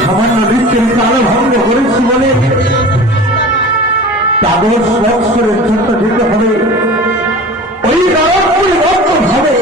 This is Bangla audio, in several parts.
সামান্য বৃত্তের প্রাণভঙ্গ করেছি বলে তাদের সংস্কারের জন্য যেতে হবে ওই পরিবর্ত হবে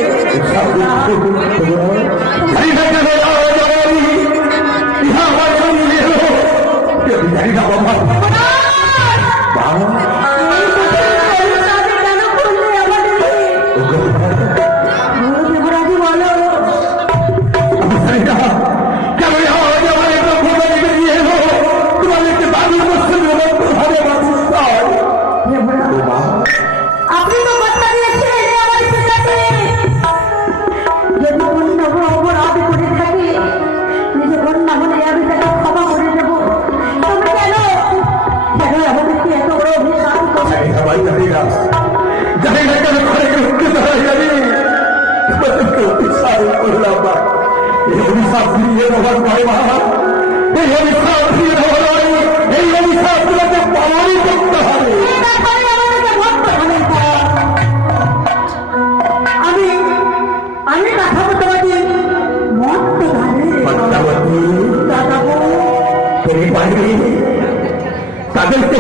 তাদেরকে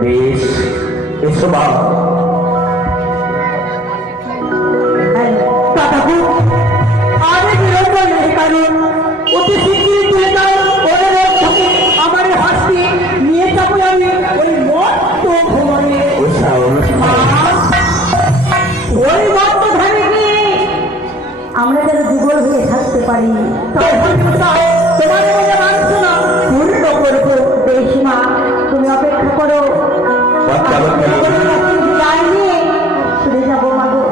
বেশ এসো বা কারণ অতি শীঘ্রই আমার হাসি নিয়ে যাবো আমি ওই মত্ত ভ্রমণে ওই মত্ত ধারে গিয়ে আমরা যেন যুগল হয়ে থাকতে পারি তোমার মনে মানছো না পূর্ণ করবো বেশ মা তুমি অপেক্ষা করো নিয়ে শুনে যাবো মাগো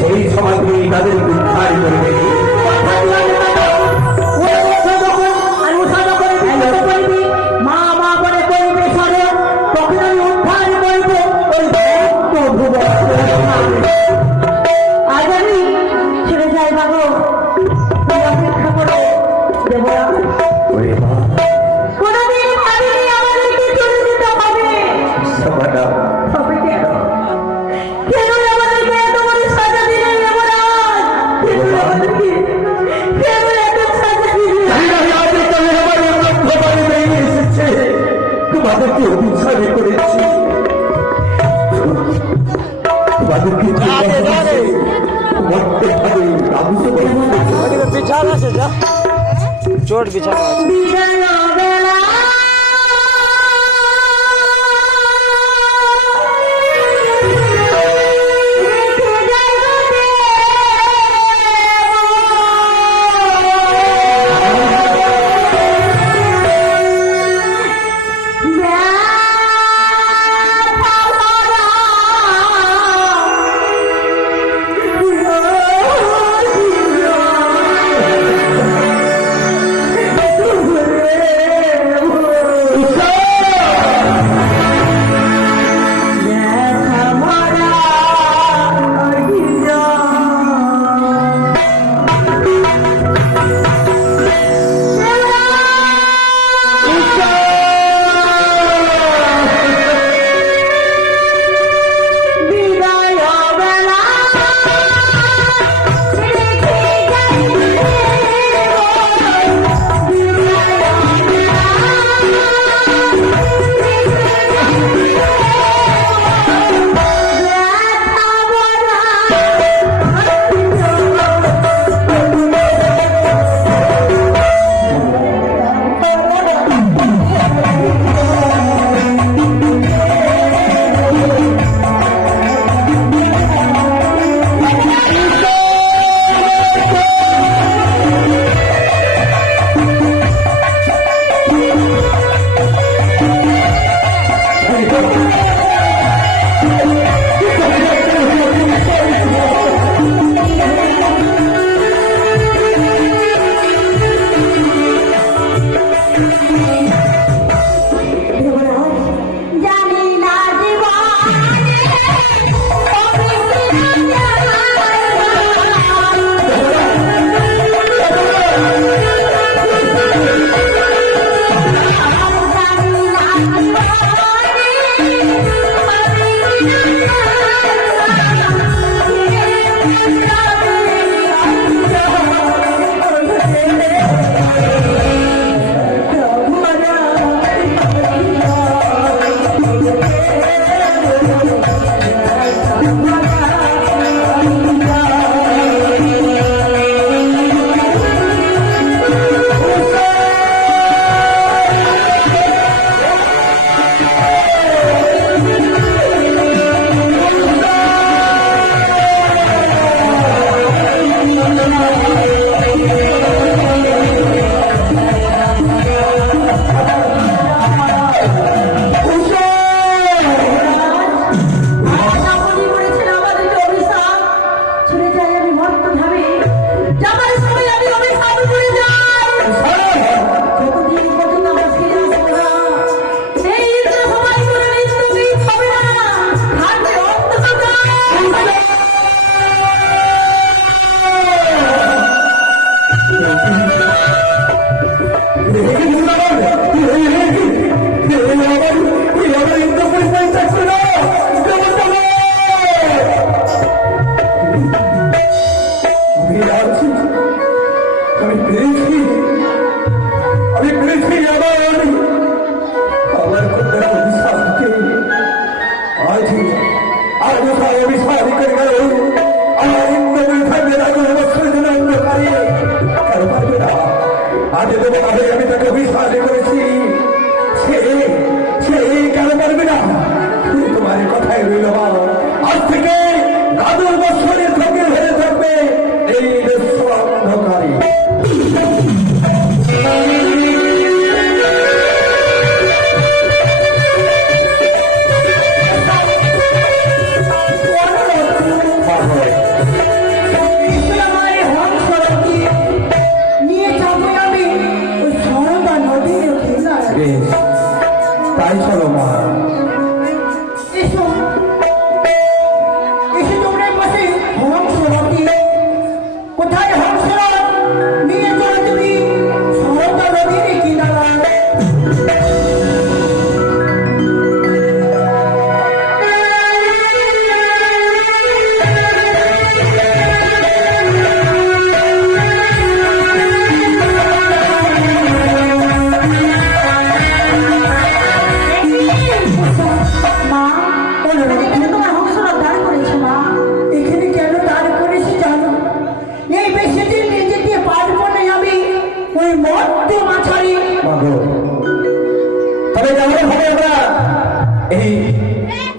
সেই সময় তুমি তাদেরকে উদ্ধার করবে তোমাদেরকে অভিশাপে করেছি তোমাদেরকে বিছানা আছে যা চোট বিছানা জানি না জীবনে আমি তাকে বিশ্বাস করেছি, সে কেন পারবে না? তোমার কথাই রইল মা, আজ থেকে দাদুর বৎসরের থেকে হয়ে থাকবে এই দস্যু অন্ধকারী। তাই চলো মা। এসো এসে তোমরা পাশে হংসরথী। কোথায় হংসরথ? নিয়ে চলো তুমি সরদা নদীর কিনারায়। মা, এখানে তোমার হংসরথ দাঁড় করেছে মা। এখানে কেন দাঁড় করেছি জানো? এই বেশি দিন নিজে দিয়ে পারবো না আমি ওই মধ্য মাছারি। মাগো, তবে কেমন হবে আমরা এই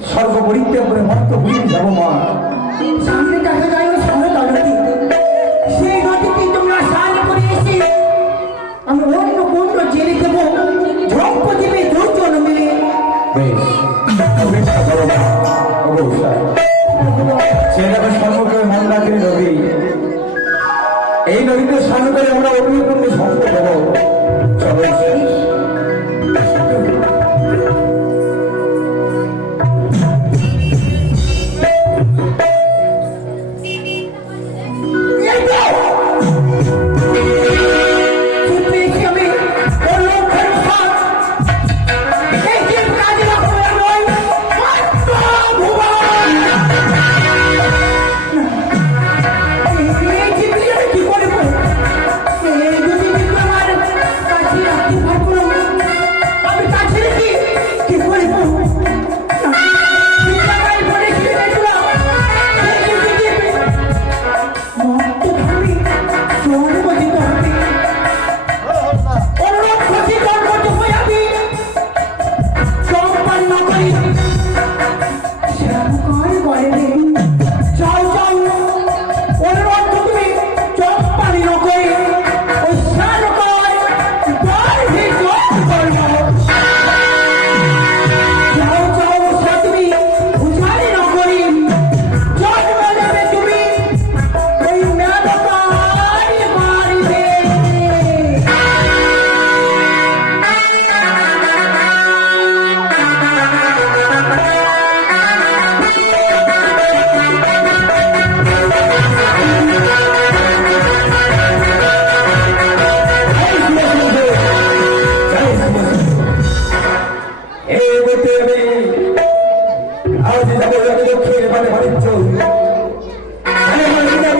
স্বর্গ পরিত্যাগ করে মত্ত ভুলে যাবো মা? সামনে দেখা যায় ওই সরদা নদী। সেই নদীতে তোমরা স্নান করে এসে আমি অন্য কুণ্ড জেলে দেবো, ঝম্প দেবে দুজন মিলে। বেশ, অপেক্ষা করো মা, অবশ্যই। সে যাবে সম্মুখে মন্দাকিনী নদী, এই নদীতে স্নান করে আমরা অগ্নিকুণ্ডে সম্প দেবো। চলো কি করবো? যদি আমার কাছে রাখতে পারবো না ব্যাপারে বাণিজ্য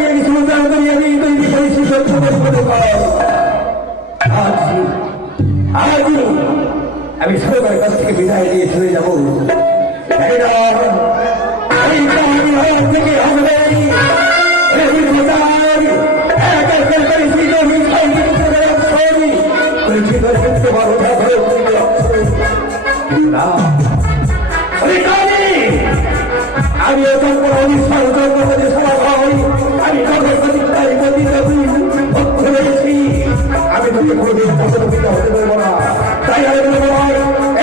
আমি সুলতান আমি তৈরি করেছি সত্যের পদকার। আজ আমি সরকারের কাছ থেকে বিদায় নিয়ে চলে যাবো। থেকে হবে আমি অনুষ্ঠান জন্মে সভা হই, আমি রয়েছি, আমি তোকে কোনোদিন পছন্দিত হতে পারবো না। তাই আমি বলবো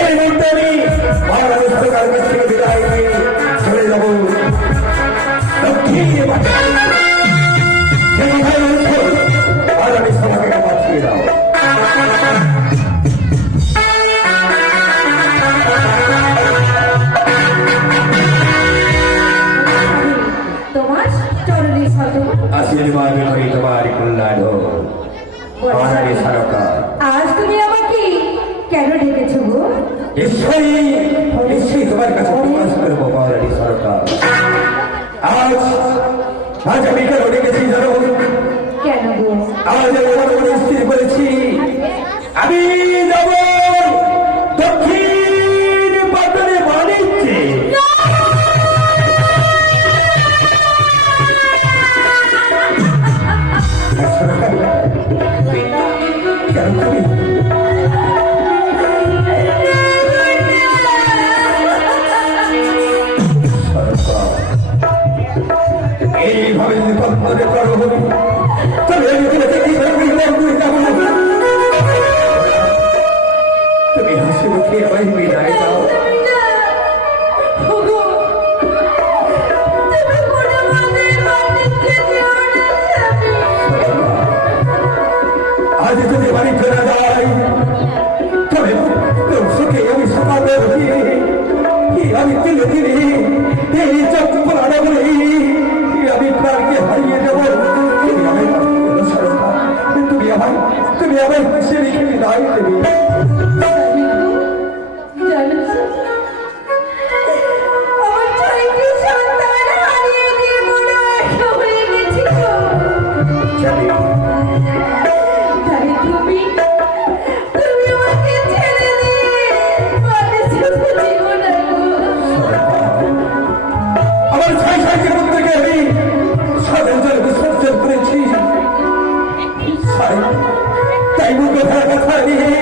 এই মুহূর্তে আমি মহারাজ সরকারের কাছ থেকে বিদায় নিয়ে চলে যাবো দক্ষিণ মহারানী সভাকে পাঠিয়ে দাও। তোমার চরণে শত আশীর্বাদ করি তোমার কল্যাণ হোক, মহারানী সরকার। আজ তুমি আমাকে কেন ডেকেছো গো? নিশ্চয়ই নিশ্চয়ই তোমার কাছে প্রকাশ করবো মহারানী সরকার। আজ আমি কেন ডেকেছি জানো? কেন গো? আজ আমি আমার মনে স্থির করেছি আমি যাব দক্ষিণ পাটনে বাণিজ্যে। কেন তুমি এইভাবে যদি কল্পনা করো তবে আমি তোমাকে কি করে তুমি হাসি মুখে আমায় বিদায় দাও। আজ যদি বাড়ি ফেরা যায় তবে সুখে আমি সকালে উঠি আমি তিলে তিলে এই চোখ পড়ানো বলে আমি প্রাণকে হারিয়ে দেব। তুমি আমার হাসি রেখে বিদায় দেবে। আমার ছাই ছাইকে মধ্যে আমি সাদের জল বিসর্জন করেছি, তাই মুখে ভাড়া কথা নিয়ে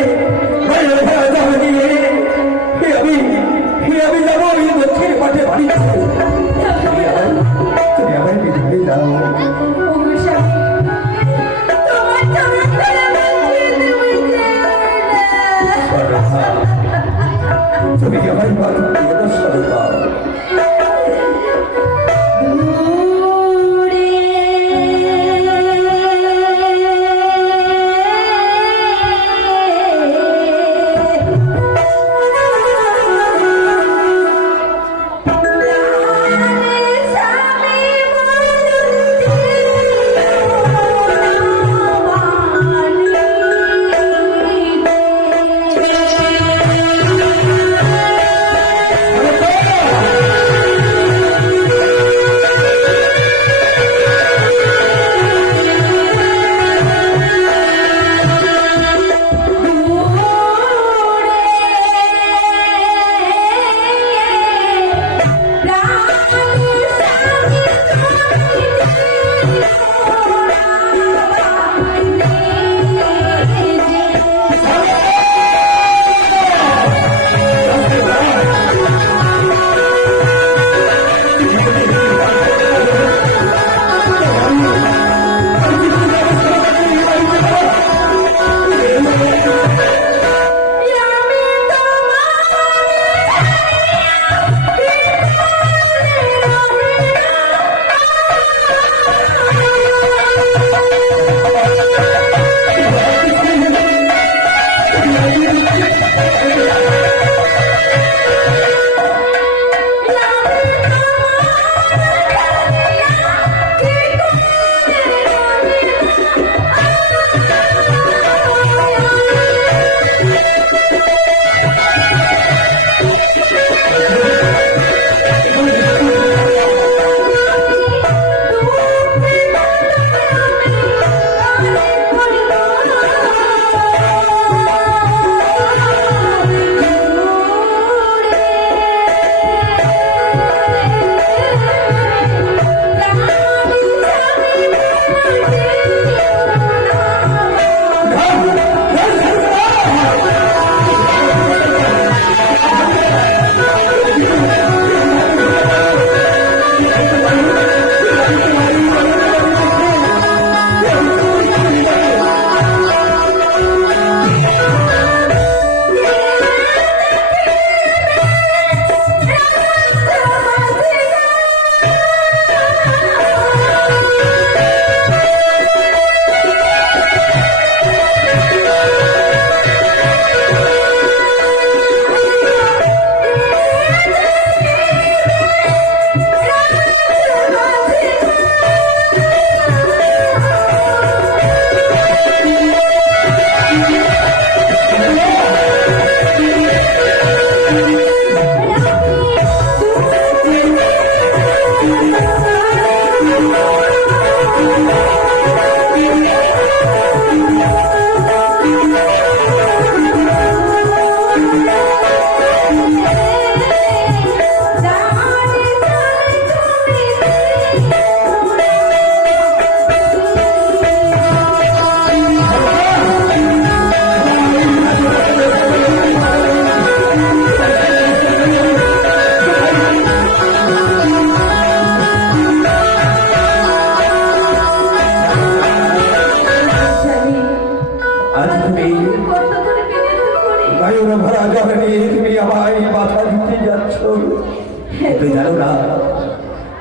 বছর তুই জানো না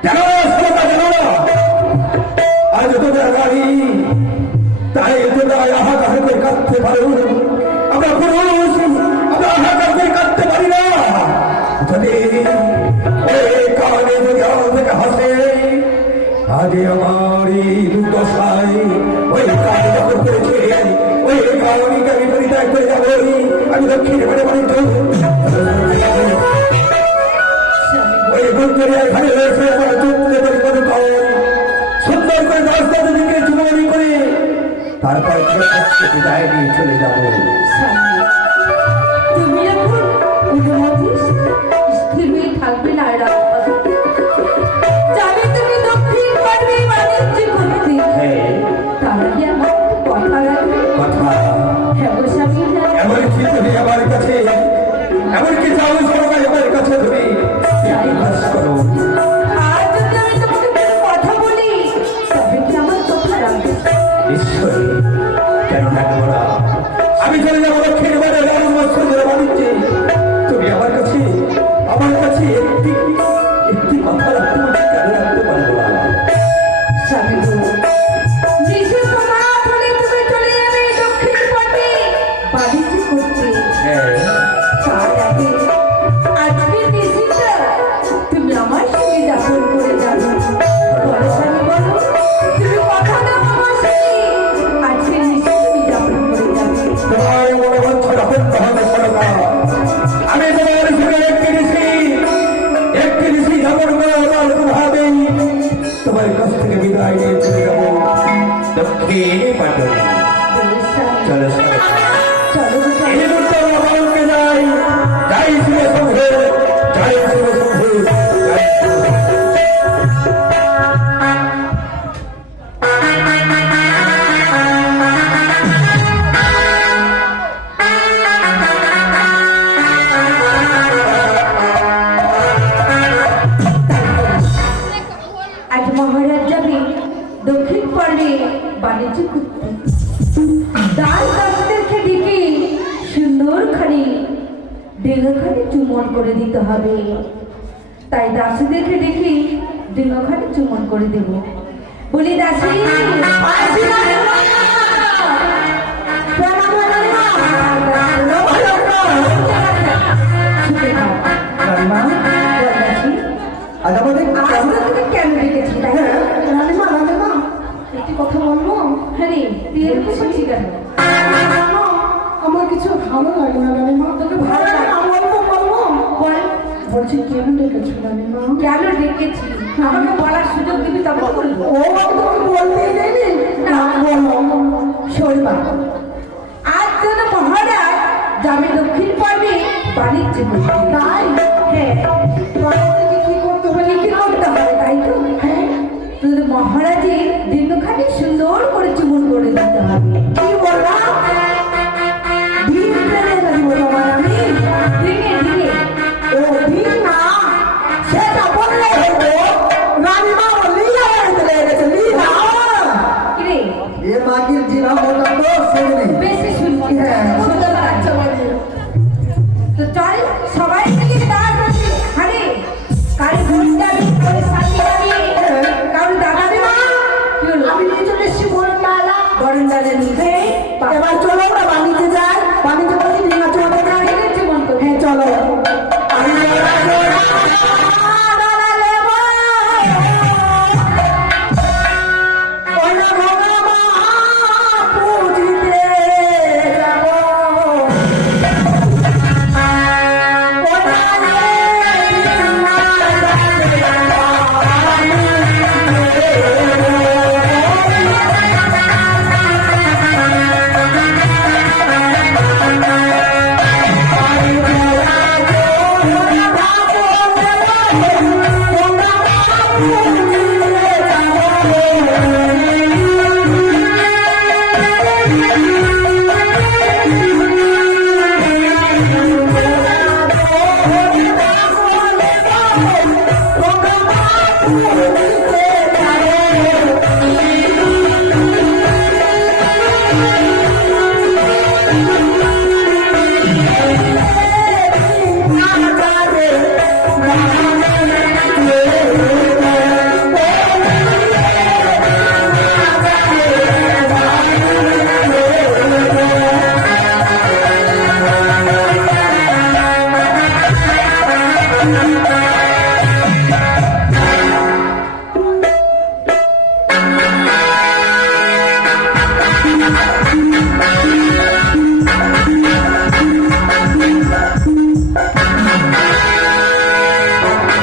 জানো না সবাই জানো না আজ তোদের বাড়ি তাই তোরা আহাত হাতে কাঁদতে পারো আমরা পুরুষ আমরা আহাত হাতে কাঁদতে পারি না যদি ওই কারণে যদি আমাদেরকে হাসে আগে আমারই দুর্দশায় ওই কাজ যখন করেছে ওই কারণীকে আমি পরিত্যাগ করে যাবো আমি দক্ষিণে বাড়ি বাড়ি ওই গুঞ্জরিয়ায় ঘরে রয়েছে আমার চুক্তি পরিকল্পনা কর সুন্দর করে রাস্তা দিকে চুমারি করে তারপর বিদায় নিয়ে চলে যাবো তুমি এখন উদমাতিস স্থির হয়ে থাকবে না জানি তুমি দক্ষিণ পারবে বাণিজ্য করতে তার আগে আমার কথা রাখবে কথা হ্যাঁ গো স্বামী এমনকি তুমি আমার কাছে এমনকি যাও সবাই আমার কাছে তুমি বিশ্বাস করো আর যদি আমি তোমাকে কোনো কথা বলি তবে কি আমার কথা রাখবে ঈশ্বরী কেন থাকবো না আমি চলে যাবো দক্ষিণ বাড়ি রাম বছর ধরে বাণিজ্যে তুমি আমার কাছে একটি কথা রাখতে পারবে কেন রাখতে পারবো না স্বামী গো বিশেষ সমাজ হলে তুমি চলে যাবে দক্ষিণ পাটে বাণিজ্য করতে হ্যাঁ তার আগে আজকে নিশিটা তুমি আমার সঙ্গে যাপন করে যাবে বলো স্বামী বলো তুমি কথা দাও আমার সঙ্গে আজকে নিশি তুমি যাপন করে যাবে তোমার মনে হচ্ছে রাতের তাহলে শোনো না আমি তোমার সঙ্গে একটি ঋষি যাবন করে আমার প্রভাবে তোমার কাছ থেকে বিদায় নিয়ে চলে যাবো দক্ষিণ পাটনে চলো চলো গো স্বামী। এই মুহূর্তে আমরা বালককে যাই যাই শিব শম্ভু যাই শিব শম্ভু যাই শিব শম্ভু। আজ মহারাজ যাবে দক্ষিণ পাড়ে বাণিজ্য করতে দাস দাসদেরকে ডেকে সুন্দরখানি ডেঙ্গাখানি চুমন করে দিতে হবে তাই দাসীদেরকে ডেকে ডেঙ্গাখানি চুমন করে দেব বলি দাসী আসি না রে মা। প্রণাম জানাই মা। শুনে নাও। রানীমা, বল দাসী, আজ আমাদের আজ তোকে কেন ডেকেছি তাই না? রানীমা, একটি কথা বলবো? হ্যাঁ রে, তুই এরকম করছিস কেন? আমার কিছু ভালো লাগে না রানীমা। তোকে ভালো লাগে? আমার তো বলবো বল, বলছি কেন ডেকেছো রানীমা? কেন ডেকেছি? আমাকে বলার সুযোগ দিবি তবে বলবো। ও আমি তোমাকে বলতেই দেয়নি। না। বলো। শোনবা, আজ যেন মহারাজ যাবে দক্ষিণ পর্বে বাণিজ্য করতে। তাই? হ্যাঁ। তোমাকে কি করতে হবে? কি করতে হবে তাই তো? হ্যাঁ। তোদের মহারাজের দীর্ঘখানি সুন্দর করে চুমন করে দিতে হবে। কি বললাম? দিন প্রেমে গালি বলো আমার আমি। দিনে দিনে ও দিন না, সেটা বললে হতো। রানীমা ও লীলা হয়ে চলে গেছে, লীলা। কিরে এ মাগির জিনা মোটা তো শুনি। বেশি শুনছি। হ্যাঁ। সুন্দর লাগছে বলে। তো চল সবাই মিলে দাঁড় বসে হারে কারি ঘুরটা করে সাথে লাগিয়ে কারণ দাদা দেবা কি হলো আমি নিয়ে চলে এসেছি বরণডালা। বরণদারে নিতে এবার চলো আমরা বাণিজ্যে যাই। বাণিজ্য করছি নিয়ে চলে যাই। জীবন করবে হ্যাঁ চলো।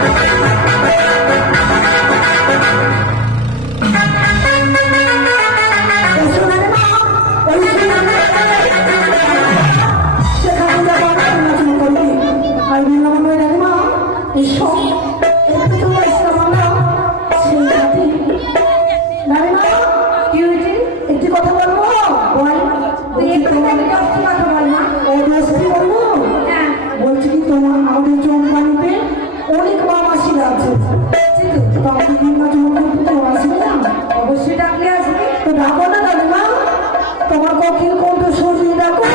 ওই সোনারে মা, ওই সোনারে সেখানে যাবো নাচন করবি। আর বৃন্দাবন রানী মা, এসো একটু চলে আসলাম আমরা সেই রাতে। রানী মা, কি হয়েছে? একটি কথা বলবো? বল। তুই একটু কথা বল না। ও দোস্তি বলবো? হ্যাঁ। বলছি কি তোমার আমাদের চৌবাড়িতে অনেক মা মাসিরা আছে। তো আপনি নির্বাচন করতে তো আসবে না? অবশ্যই ডাকলে আসবে। তো ডাকো না রানী মা, তোমার কখিল কণ্ঠ সরিয়ে ডাকো।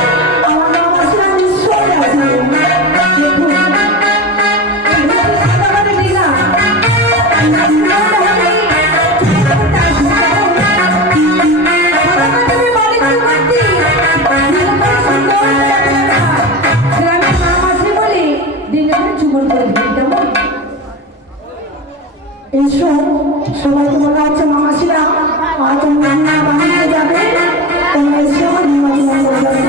আমার মা মাসিরা নিশ্চয়ই আসবে। দেখুন এসো সবাই তোমরা হচ্ছে মামাসিরা আর তোমরা বাড়িতে যাবে, তোমরা এসে আমার নির্বাচন করবে।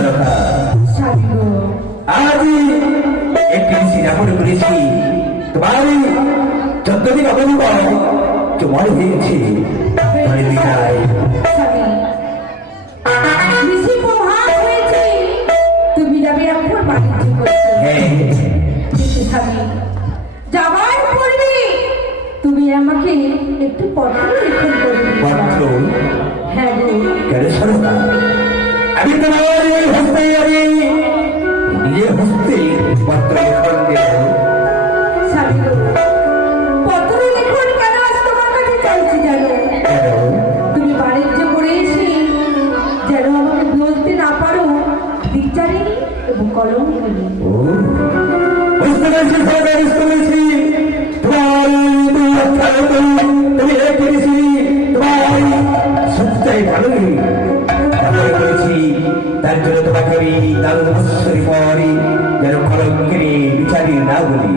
সরকার স্বামী গো, আজ একটি সিঙ্গাপুরে করেছি তোমার চন্দ্রদিন অবধি তোমার হয়েছে তোমার বিদায় স্বামী, বেশি প্রভাব হয়েছে, তুমি যাবে এখন বাণিজ্য করতে। হ্যাঁ কিন্তু স্বামী, যাবার পূর্বে তুমি আমাকে একটু পত্র লিখন করে দিতে পত্র পারো? হ্যাঁ গো, কেন সরকার আমি তোমার ওই হস্তে আমি নিজের হস্তে পত্র লিখন দেব স্বামী গো, পত্র লিখন কেন আজ তোমার কাছে চাইছি জানো? কেন তুমি বাণিজ্য করে এসে যেন আমাকে বলতে না পারো বিচারে এবং কলম করি। ও বুঝতে পেরেছি সরকার বুঝতে পেরেছি তোমার তুমি এক করেছি তোমার সত্যই ভালোই ভালো করেছি তার জন্য তোমাকে আমি দারুণ বৎসরি পরে যেন কলঙ্কের বিচারি না বলি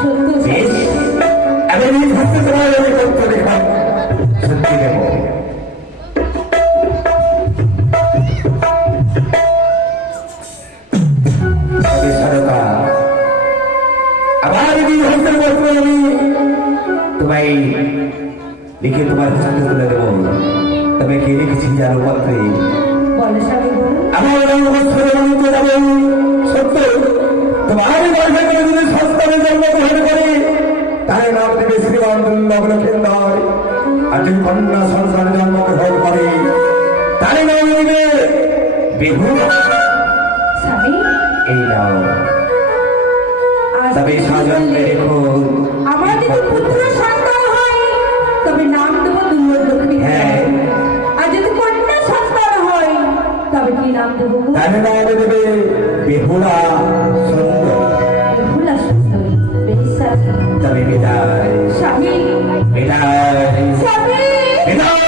সত্য বেশ আমি নিজ হস্তে তোমার আমি পত্র লেখা সত্যি দেব তবে সরকার আবার নিজ হস্তের পত্র আমি তোমায় লিখে তোমার হস্তে তুলে দেব তবে কে লিখেছি জানো পত্রে বলে স্বামী বলো। আমার বছরে মধ্যে যাবে সত্য তোমার গর্ভে কেউ যদি সস্তানে জন্মগ্রহণ করে তাই নাম দেবে শ্রীমন্তুল্লাহ লক্ষেন্দর আর যদি কন্যা সন্তানে জন্মগ্রহণ করে তাই নাম দেবে বেহুলা স্বামী, এই নাও আজ তবে সাজনকে রেখো আমার যদি পুত্র সন্তান হয় তবে নাম দেবো দুর্লক্ষ্মী। হ্যাঁ। আর যদি কন্যা সন্তান হয় তবে কি নাম দেবো গো? তাই নাম দেবে বেহুলা সুন্দর ভোলা সুন্দরী। বেশ স্বামী। তবে বিদায় স্বামী, বিদায় স্বামী, বিদায়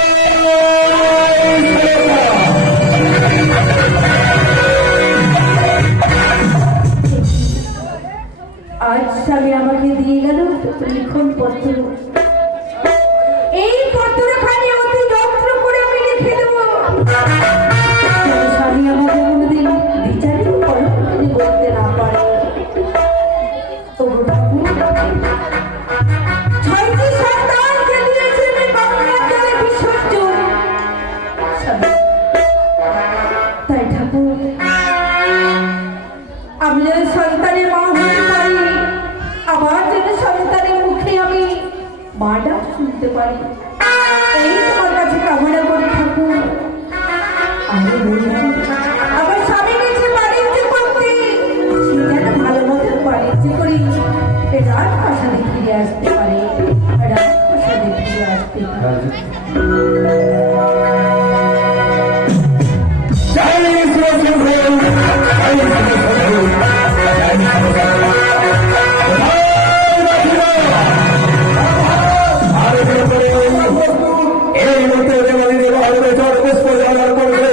আজ স্বামী আমাকে দিয়ে গেল লিখন পত্র। এই পত্রখানি অতি যত্ন করে আমি লিখে দেব। যেন স্বামী আমাকে কোনোদিন বিচারে কলম করে বলতে না পারে। ওগো ঠাকুর, ছয়টি সন্তানকে দিয়েছি আমি গঙ্গার জলে বিসর্জন। স্বামী, তাই ঠাকুর, আমি যেন সন্তানের মা হতে পারি, আবার যেন সন্তানের মুখে আমি মা ডাক শুনতে পারি, এই তোমার কাছে কামনা করি ঠাকুর। আমি বললাম আমার স্বামী গেছে বাণিজ্য করতে, সে যেন ভালো মতো বাণিজ্য করি রাত প্রাসাদে ফিরে আসতে পারে, রাত প্রাসাদে ফিরে আসতে পারে। জয় শ্রী এই মুহূর্তে দেবালী দেব চর পুষ্প জল করবে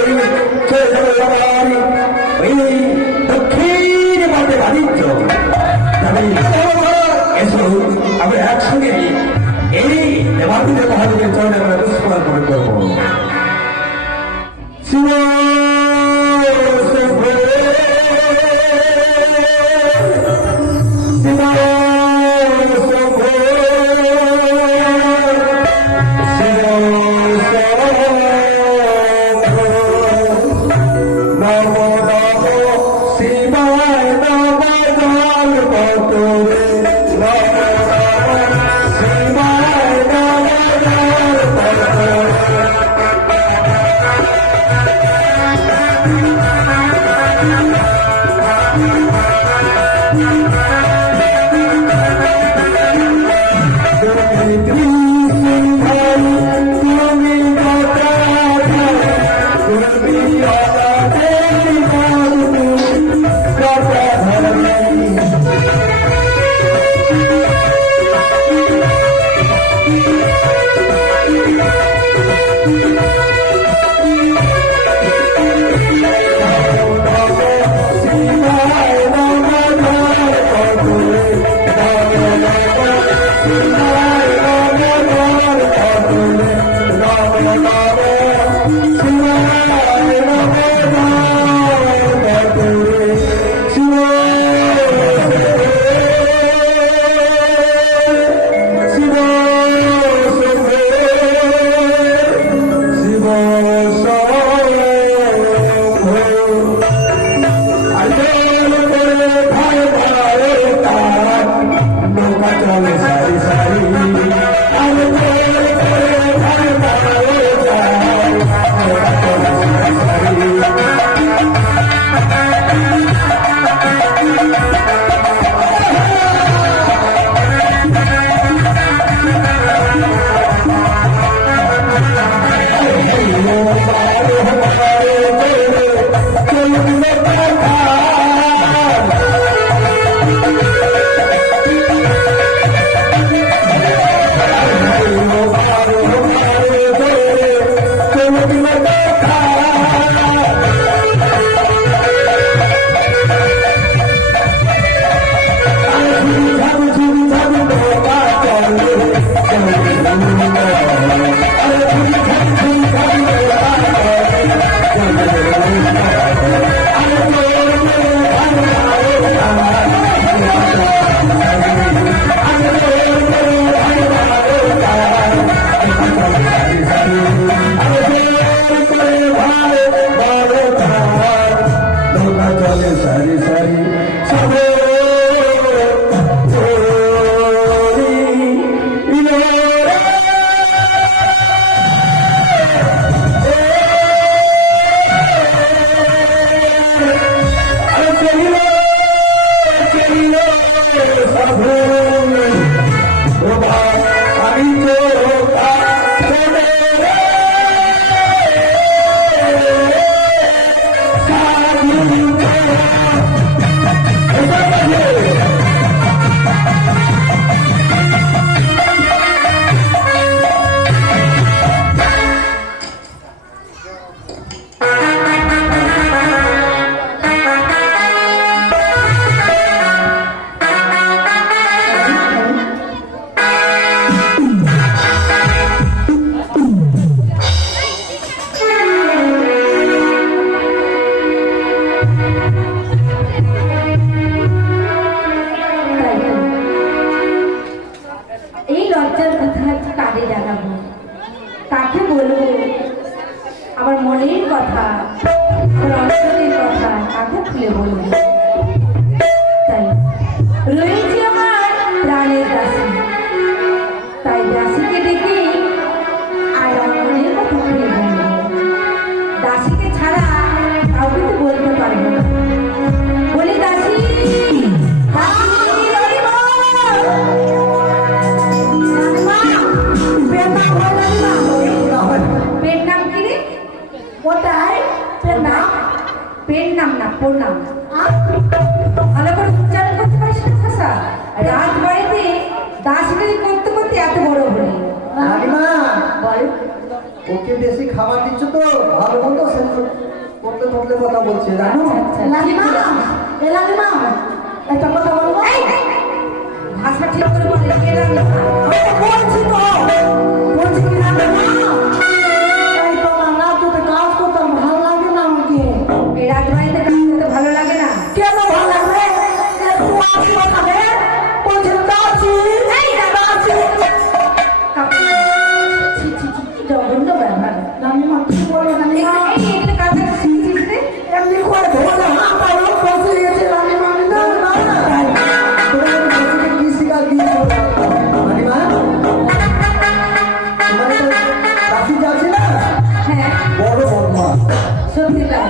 না ভালো করে উচ্চারণ করতে পারিস না ভাষা রাত বাড়িতে দাসগিরি করতে করতে এত বড় হলি রানীমা বল ওকে বেশি খাবার দিচ্ছ তো ভালো মতো সে করতে করতে কথা বলছে জানো লালিমা লালিমা একটা কথা বলবো ভাষা ঠিক করে বলে বলছি তো বলছি কি লালিমা এই তোমার রাজ্যতে কাজ করতাম ভালো লাগে না আমাকে এই রাত বাড়িতে কাজ করতে ভালো লাগে না কেন ভালো লাগবে একটু আসি কথাবে বলছি দাসি এই দাসি জঘন্য ব্যবহার লালিমা কি বলে লালিমা এই এগুলো কাজ শিখছিস রে এমনি করে ধরে হাত পায়ে বসে গেছে লালিমা আমি না না তোমার কাছে কি শিকার দিয়েছো রানীমা তোমার কাছে যাচ্ছে না হ্যাঁ বড় বদমা সত্যি তাই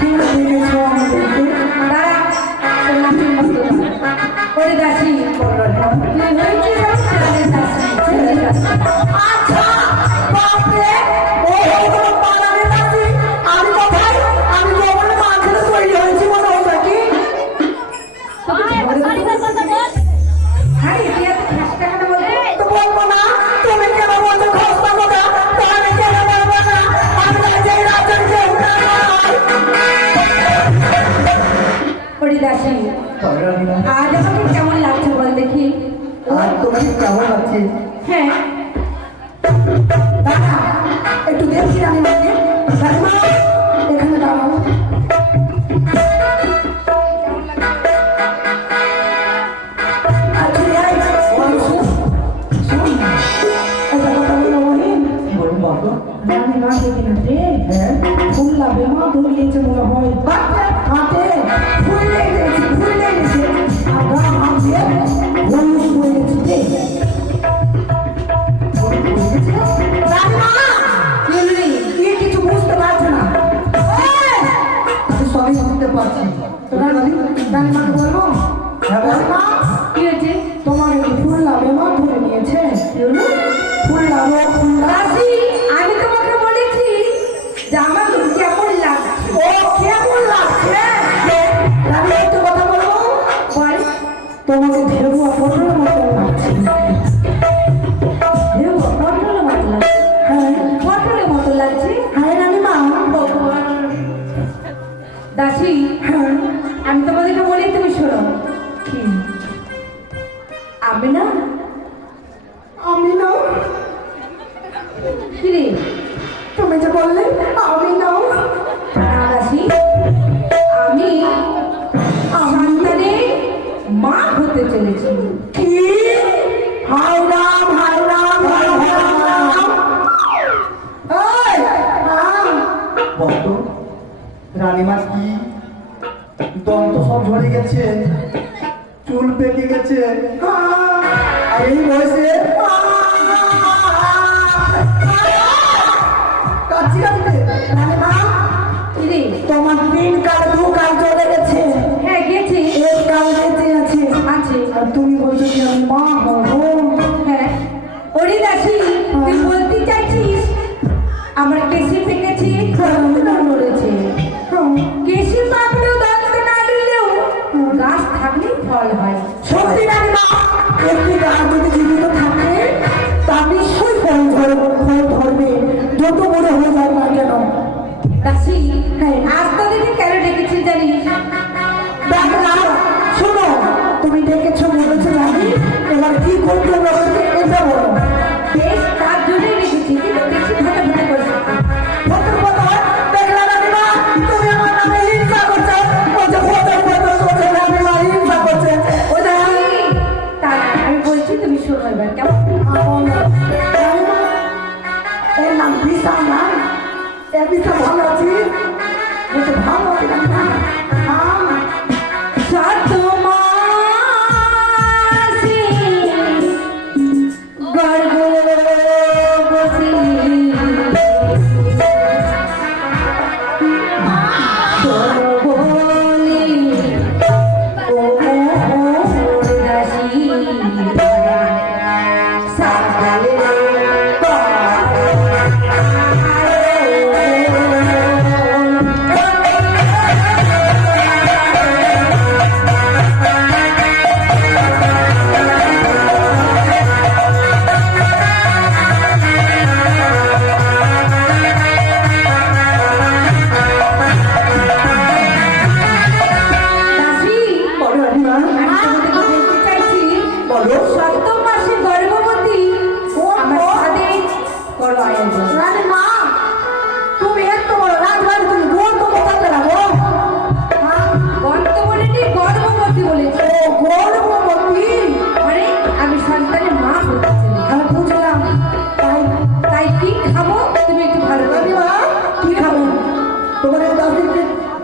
তুমি দেখেছো আমাদেরকে দাঁড়া তোর নাচের মতো করে দাসি তুই হয়েছিস ছেলে দাসি ছেলে দাসি আচ্ছা বাপরে ও হলো পালানে দাসি আমি কোথায় আমি গোবরে মাঝখানে তৈরি হয়েছি মনে হতো কি হ্যাঁ তুই এত খাসটা কেন বলবো তো বলবো না তুমি কেন বলছো খস্তা কথা তাহলে কেন বলবো না আমি যে রাজ্যের যে করে দাসি রানীমা আজ আমাকে কেমন লাগছে বল দেখি আর তোমাকে কেমন লাগছে হ্যাঁ দাঁড়া একটু দেখি রানীমাকে রানীমা এখানে দাঁড়াও আচ্ছা এই শোন শোন একটা কথা বলবো মহিন কি বলুন বাবা রানীমা দেখি না রে হ্যাঁ ফুল লাভে মা ধরিয়েছে মনে হয় হাতে ফুল লেগেছে আর গা হাত দিয়ে হলুদ হয়ে গেছে রানীমা চুলরি কি কিছু বুঝতে পারছে না আমি সবই বুঝতে পারছি রানীমাকে বলবো হ্যাঁ বল। রানীমা কি হয়েছে তোমার এই ফুল লাভে মা ধরে নিয়েছে ফুল লাভে ফুল দাসি আমি তোমাকে বলেছি যে আমার কেমন লাগছে ও কেমন লাগছে রানী একটু কথা বলবো বল তোমাকে ভেরুয়া পটলের মতো লাগছে দেখো পটলের মতো লাগছে হ্যাঁ পটলের মতো লাগছে হ্যাঁ রানীমা দাসি হ্যাঁ আমি তোমাদেরকে বলি তুমি শোনো কি আমি না আমি নাও কি রে তুমি যে বললে আমি নাও দাসি আমি সন্তানের মা হতে চলেছি কি হাই রাম হাই রাম হাই রাম এই রাম বলতো রানীমা কি দন্ত সব ঝরে গেছে চুল পেকে গেছে আর এই বয়সে কাচ্ছি কাটবে রানীমা কি রে তোমার 3 কাল 2 কাল চলে গেছে হ্যাঁ গেছি এক কাল বেঁচে আছে আছে আর তুমি বলছো কি আমি মা হবো হ্যাঁ ওরে দাসি তুই বলতে চাইছিস আমার কেসি পেকেছি দন্ত নড়েছে কেসি পাকলেও দন্ত না দিলেও গাছ থাকলেই ফল হয় সত্যি রানীমা একটি গাছ যদি জীবিত থাকে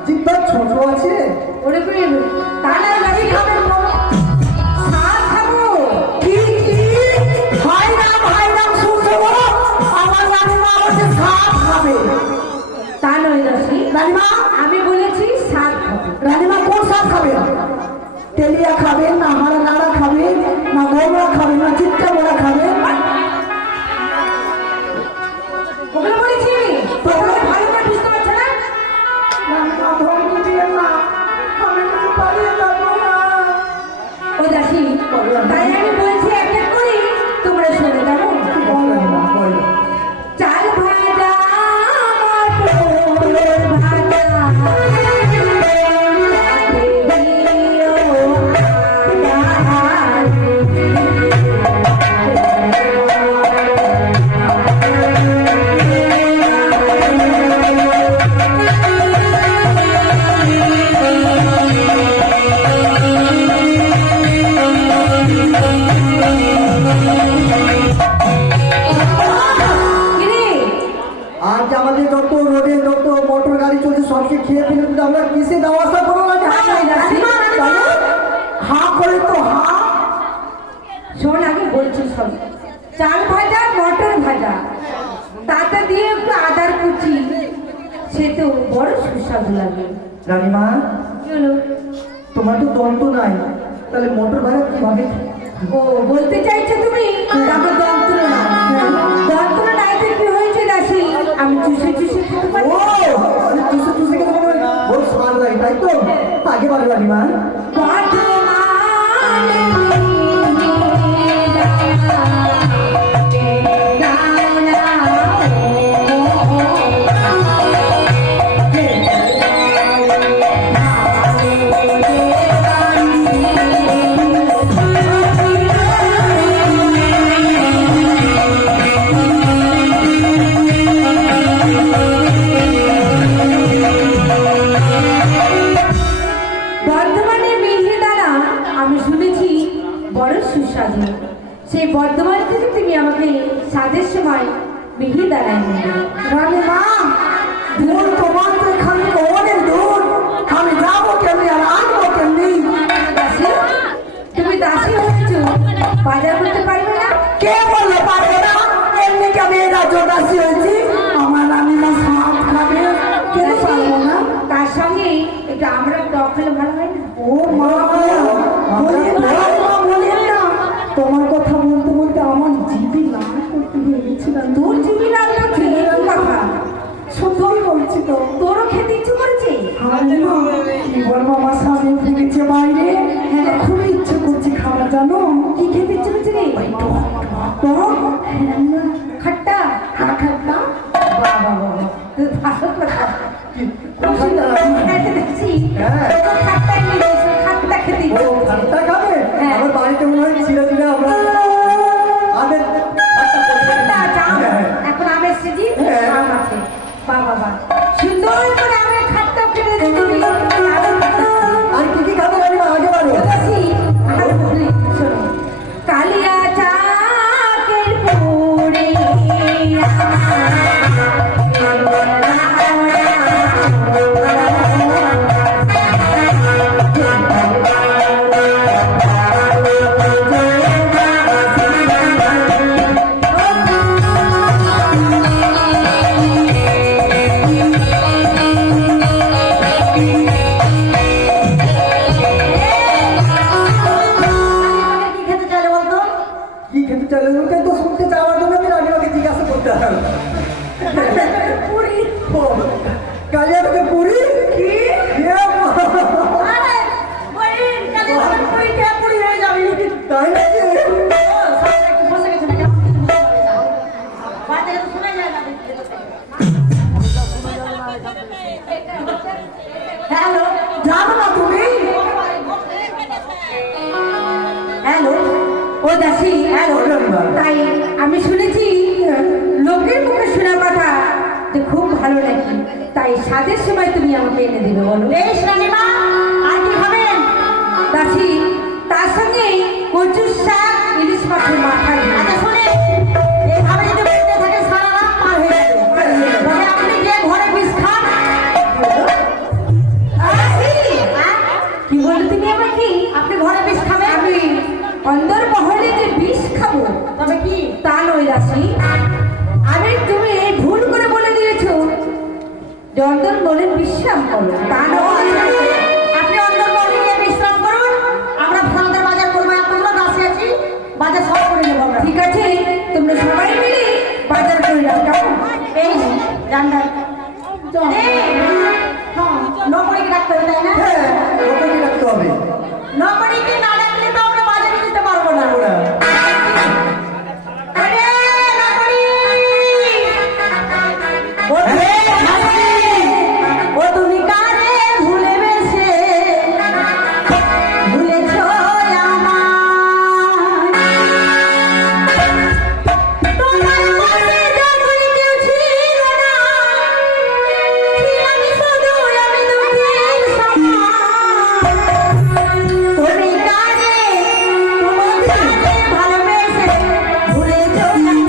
জিভটা ছোট আছে। ওরে করে তা না গাড়ি খাবে শাক খাবো কি ভাই রাম শুনছো বলো আমার রানীমা বলছে শাক খাবে। তা নয় দাসি রানীমা আমি বলেছি শাক খাবো। রানীমা কোন শাক খাবে? তেলিয়া খাবে না হাড়া নাড়া খাবে না গৌরা খাবে না চিত্তা বড়া খাবে? ওগুলো বলেছি তোমরা ভালো করে বুঝতে পারছো না। রানীমা ধমকি দিয়ে না, আমি কিছু পালিয়ে যাবো না। ও দাসি তাই আমি বলছি একটা করি তোমরা শুনে যাবো। চাল ভাজা মটর ভাজা আজ আমাদের যত রোডে যত মোটর গাড়ি চলছে সবকে খেয়ে ফেলে কিন্তু আমরা কিসে দেওয়া আসা করবো না? হা করে তো হা। শোন আগে বলছি সব চাল ভাজা মটর ভাজা তাতে দিয়ে একটু আদার কুচি সে তো বড় সুস্বাদু লাগে। রানীমা চলো তোমার তো দন্ত নাই, তাহলে মোটর ভাড়া কিভাবে? ও বলতে চাইছো তুমি আমার যন্ত্রণা যন্ত্রণা নাই তো কি হয়েছে দাসি আমি চুষে চুষে খেতে পারি। ও চুষে চুষে খেতে পারবে, বহুত স্বাদ লাগে তাই তো? আগে বলো রানীমা। বর্ধমানের মিহিদানা আমি শুনেছি বড় সুস্বাদু। সেই বর্ধমান থেকে তুমি আমাকে স্বাদের সময় মিহিদানায় নেবে। রানীমা দূর তোমার তো এখানে অনেক দূর, আমি যাবো কেমনি আর আনবো কেমনি? দাসী তুমি দাসী হচ্ছ বাজার করতে পারবে না? কে বললো পারবে না? এমনি কি আমি এই রাজ্য দাসী হয়েছি? আমার রানীমা শাক খাবে, কে পারবো না? তার সঙ্গে একটু আমরা টক হলে ভালো হয় না? ও মা বলিয়ে না, মা বলিয়ে না। তোমার কথা বলতে বলতে আমার জিভে লাল করতে গিয়েছিলাম। তোর জিবি লাল করছে কি কথা? সত্যি বলছি তো। তোরও খেতে ইচ্ছে করেছে? রানীমা কি বলবো, আমার স্বামী থেকেছে বাইরে, হ্যাঁ খুবই ইচ্ছে করছে খাবার, জানো? কি খেতে ইচ্ছে করছে রে? টক খাট্টা হ্যাঁ খাবো। বাবা বাবা তুই ভালো কথা খেতে দেখছি হ্যাঁ। তোর খাট্টাই নিয়ে গেছে, খাট্টা খেতে ইচ্ছে ও করছে। খাট্টা খাবে? হ্যাঁ। আমার বাড়িতে মনে হয় ছিঁড়ে ছিঁড়ে আমরা আমের খাট্টা করবো। খাট্টা জাম হ্যাঁ। এখন আমের সিজন হ্যাঁ। আম আছে বাবা বাবা সুন্দর করে আমের খাট্টা ফেলে দিবি। আর কি কি খাবে রানীমা আগে বলো। কালিয়া চাকের পুরে কি খেতে চাইলে বলতো? কি খেতে চাইলে ওকে তো শুনতে চাওয়ার জন্য আমি রানীমাকে জিজ্ঞাসা করতে হবে। পুরি কালিয়া থেকে পুরি কি? এ মা! আরে বলি কালিয়া পুরি খেয়ে পুরি হয়ে যাবি। তাই নাকি? হ্যালো জানো না তুমি? হ্যালো ও দাসী হ্যালো তাই আমি শুনেছি লোকের মুখে শোনা কথা যে খুব ভালো নাকি, তাই স্বাদের সময় তুমি আমাকে এনে দেবে বলো। বেশ রানীমা আর কি খাবেন? দাসী তার সঙ্গে কচুর শাক ইলিশ মাছের মাথা দিয়ে। আচ্ছা শুনে এইভাবে যদি বলতে থাকে সারা রাত পার হয়ে যাবে। তবে আপনি যে ঘরে বিষ খান অন্দর মহলে যে বিষ খাবো, তবে কি তা নয় রাশি। আমি তুমি ভুল করে বলে দিয়েছো যে অন্দর মহলে বিশ্রাম করো, তা নয়। আপনি অন্তর মহলে গিয়ে বিশ্রাম করুন, আমরা ফলদের বাজার করবো। আর তোমরা দাসে আছি, বাজার সব করে নেবো আমরা। ঠিক আছে, তোমরা সবাই মিলে বাজার করে নাও, কেমন? এই জানলাম নকরিকে ডাকতে হবে, তাই না? হ্যাঁ ওকে রাখতে হবে। নকরিকে না ডাকলে তো আমরা বাজারে দিতে পারবো না। আরে নকরি! ও তুমি কারে ভুলে বেশে ভুলেছ তোমার মনে যখন কেউ ছিল না, ছিলাম শুধু আমি দুঃখের সমান। তুমি কারে ভালোবেসে ভুলেছ তুমি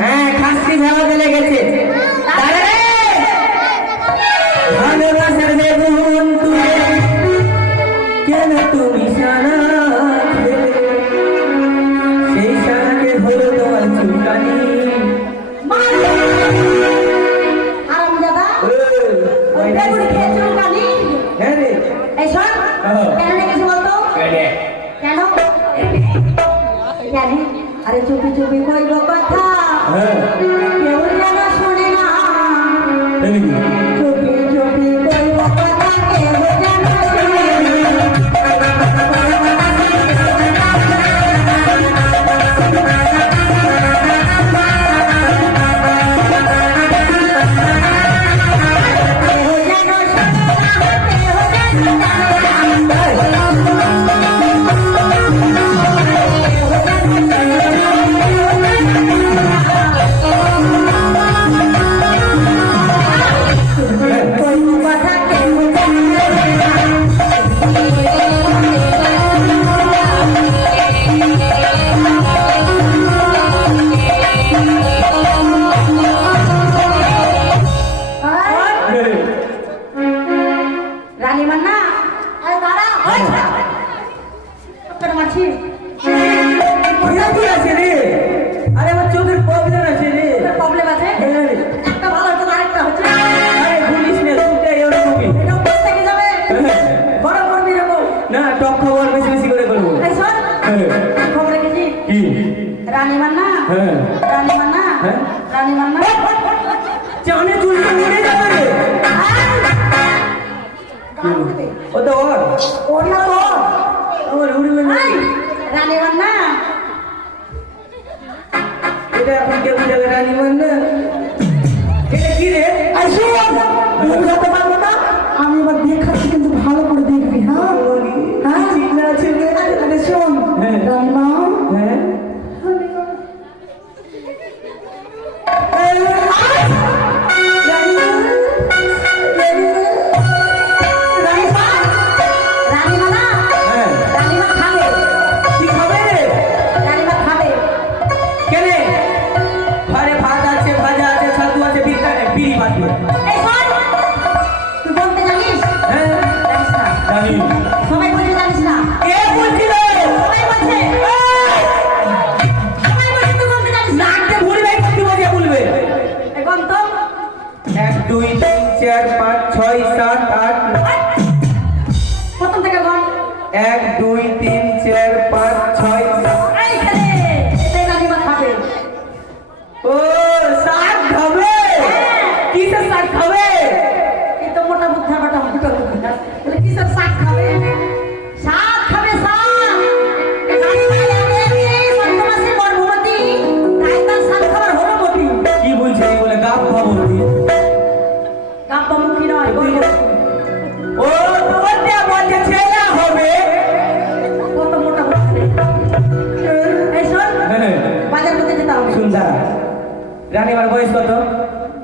হ্যাঁ খাসি ভালো চলে গেছে। ভালোবাসার বেগুন তুলে কেন তুমি সারা খেলে, সেই সারাকে হলো তোমার চুলকানি। হারামজাদা, ওই বেগুনি খেয়ে চুলকানি। হ্যাঁ রে এই শোন, কেন রেখেছি বলতো? কেন? জানি? আরে চুপি চুপি কইব কথা, কেউ যেন শোনে না। চুপি চুপি কইব কথা, কেউ যেন শোনে না। কেউ যেন শোনে না, কেউ যেন রানী মান্না, আরে দাঁড়া, ওই তোর মাছি কি আছে রে? আরে আমার চোখের প্রবলেম আছে রে। প্রবলেম আছে। একটা ভালো হচ্ছে, আরেকটা হচ্ছে। আরে বলিস না, তুই এরকমই। এটা উপর থেকে যাবে, বড় করবি এরকম। না টক খাবার বেশি বেশি করে করবো। এই শোন, খবর রেখেছি কি রানী মান্না হ্যাঁ রানীমা না হ্যাঁ? রানীমা না চানে চুলটা উড়ে যাবে রে। ও তো ওর ওর না তো ওর উড়বে না। রানীমা না এটা এখন কেউ যাবে রানীমান না। এটা কি রে? আর শোন তুই বুঝাতে পারবো না আমি এবার দেখাচ্ছি কিন্তু ভালো করে দেখবি হ্যাঁ হ্যাঁ ঠিক আছে আরে শোন হ্যাঁ। রান্না হ্যাঁ রানীমা না হ্যাঁ রানীমা খাবে কি খাবে রে? রানীমা খাবে কেনে ঘরে ভাত আছে, ভাজা আছে, ছাতু আছে, বিড়ি বাকি। এই শোন তুই বলতে জানিস হ্যাঁ জানিস না জানি। সবাই বলতে জানিস না কে বলছি রে? সবাই বলছে সবাই বলছে তুই বলতে জানিস না নাকতে ভুড়ি ভাই করতে বলিয়া বলবে। এখন তো 1 2 3 4 5 6 7 8 প্রথম থেকে বল 1 2 3 4 5 6 7। এইখানে এটাই রানীমা খাবে ও শাক খাবে? কিসের শাক খাবে? এই তো মোটা বুদ্ধা বাটা মোটা বুদ্ধা বলে কিসের শাক খাবে শাক খাবে শাক সন্তমাসের গর্ভবতী তাই তার শাক খাবার হলো মতি কি বলছে এই বলে গাপ ভাবতি? কাপ্পা মুখী নয় গর্ভবতী ও তোমারটা বলছে ছেলে হবে। কত মোটা বুদ্ধা এই শোন হ্যাঁ বাজার করতে যেতে হবে সুন্দর। রানীমার বয়স কত?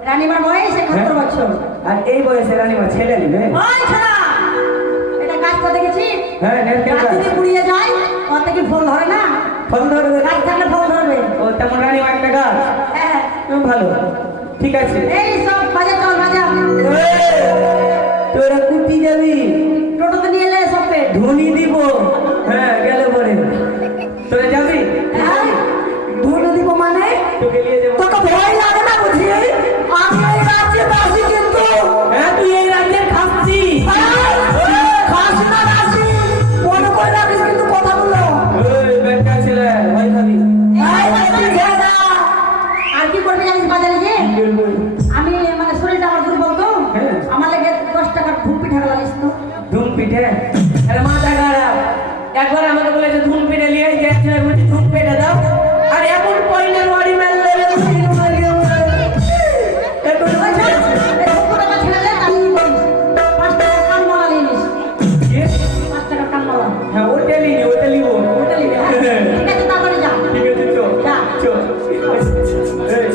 রানীমার বয়স 71 বছর আর এই বয়সে রানীমার ছেলে নেবে? ওই ছোড়া এটা কাজ করে দেখেছি হ্যাঁ নেট গাছ যদি পুড়িয়ে যায় ওর থেকে ফল ধরে না ফল ধরবে। গাছ থাকলে ফল ধরবে ও তেমন রানীমা একটা গাছ। হ্যাঁ ভালো ঠিক আছে। এই সব বাজার চল বাজার তোরা কুটি যাবি? টোটোতে নিয়ে এলে সব পেট ধুনি দিব। হ্যাঁ গেলে পরে তোরা যাবি? হ্যাঁ ধরে দিব মানে তোকে নিয়ে যাবো। তোকে ভয় লাগে না বুঝি আমি এই রাজ্যে বাসি কিন্তু হ্যাঁ তুই এই রাজ্যের খাচ্ছি। খাস না বাসি মনে করে রাখিস কিন্তু কথাগুলো ওই বেটা ছেলে ভয় খাবি। এই বাসি ঘেরা আর কি করবে জানিস বাজারে যে আমি মানে শরীরটা আমার দুর্বল তো হ্যাঁ। আমার লাগে 10 টাকার ধূপ পিঠা লাগিস তো ধুম পিঠে। আরে মাথা খারাপ। একবার আমাকে বলেছে ধুম পিঠে নিয়ে যাচ্ছে, বলছি ধুম পিঠে দাও। আর এমন পয়নার বাড়ি মেললে ওই ছোট, এই 2 টাকা ছেড়ে দে আমি বলিস 5 টাকা কান মালা নিয়ে নিস 5 টাকা কান মালা হ্যাঁ ওটা নিবি ওটা নিব। ওটা নিবি হ্যাঁ? ঠিক আছে তাড়াতাড়ি যা ঠিক আছে চো যা। চো। এই,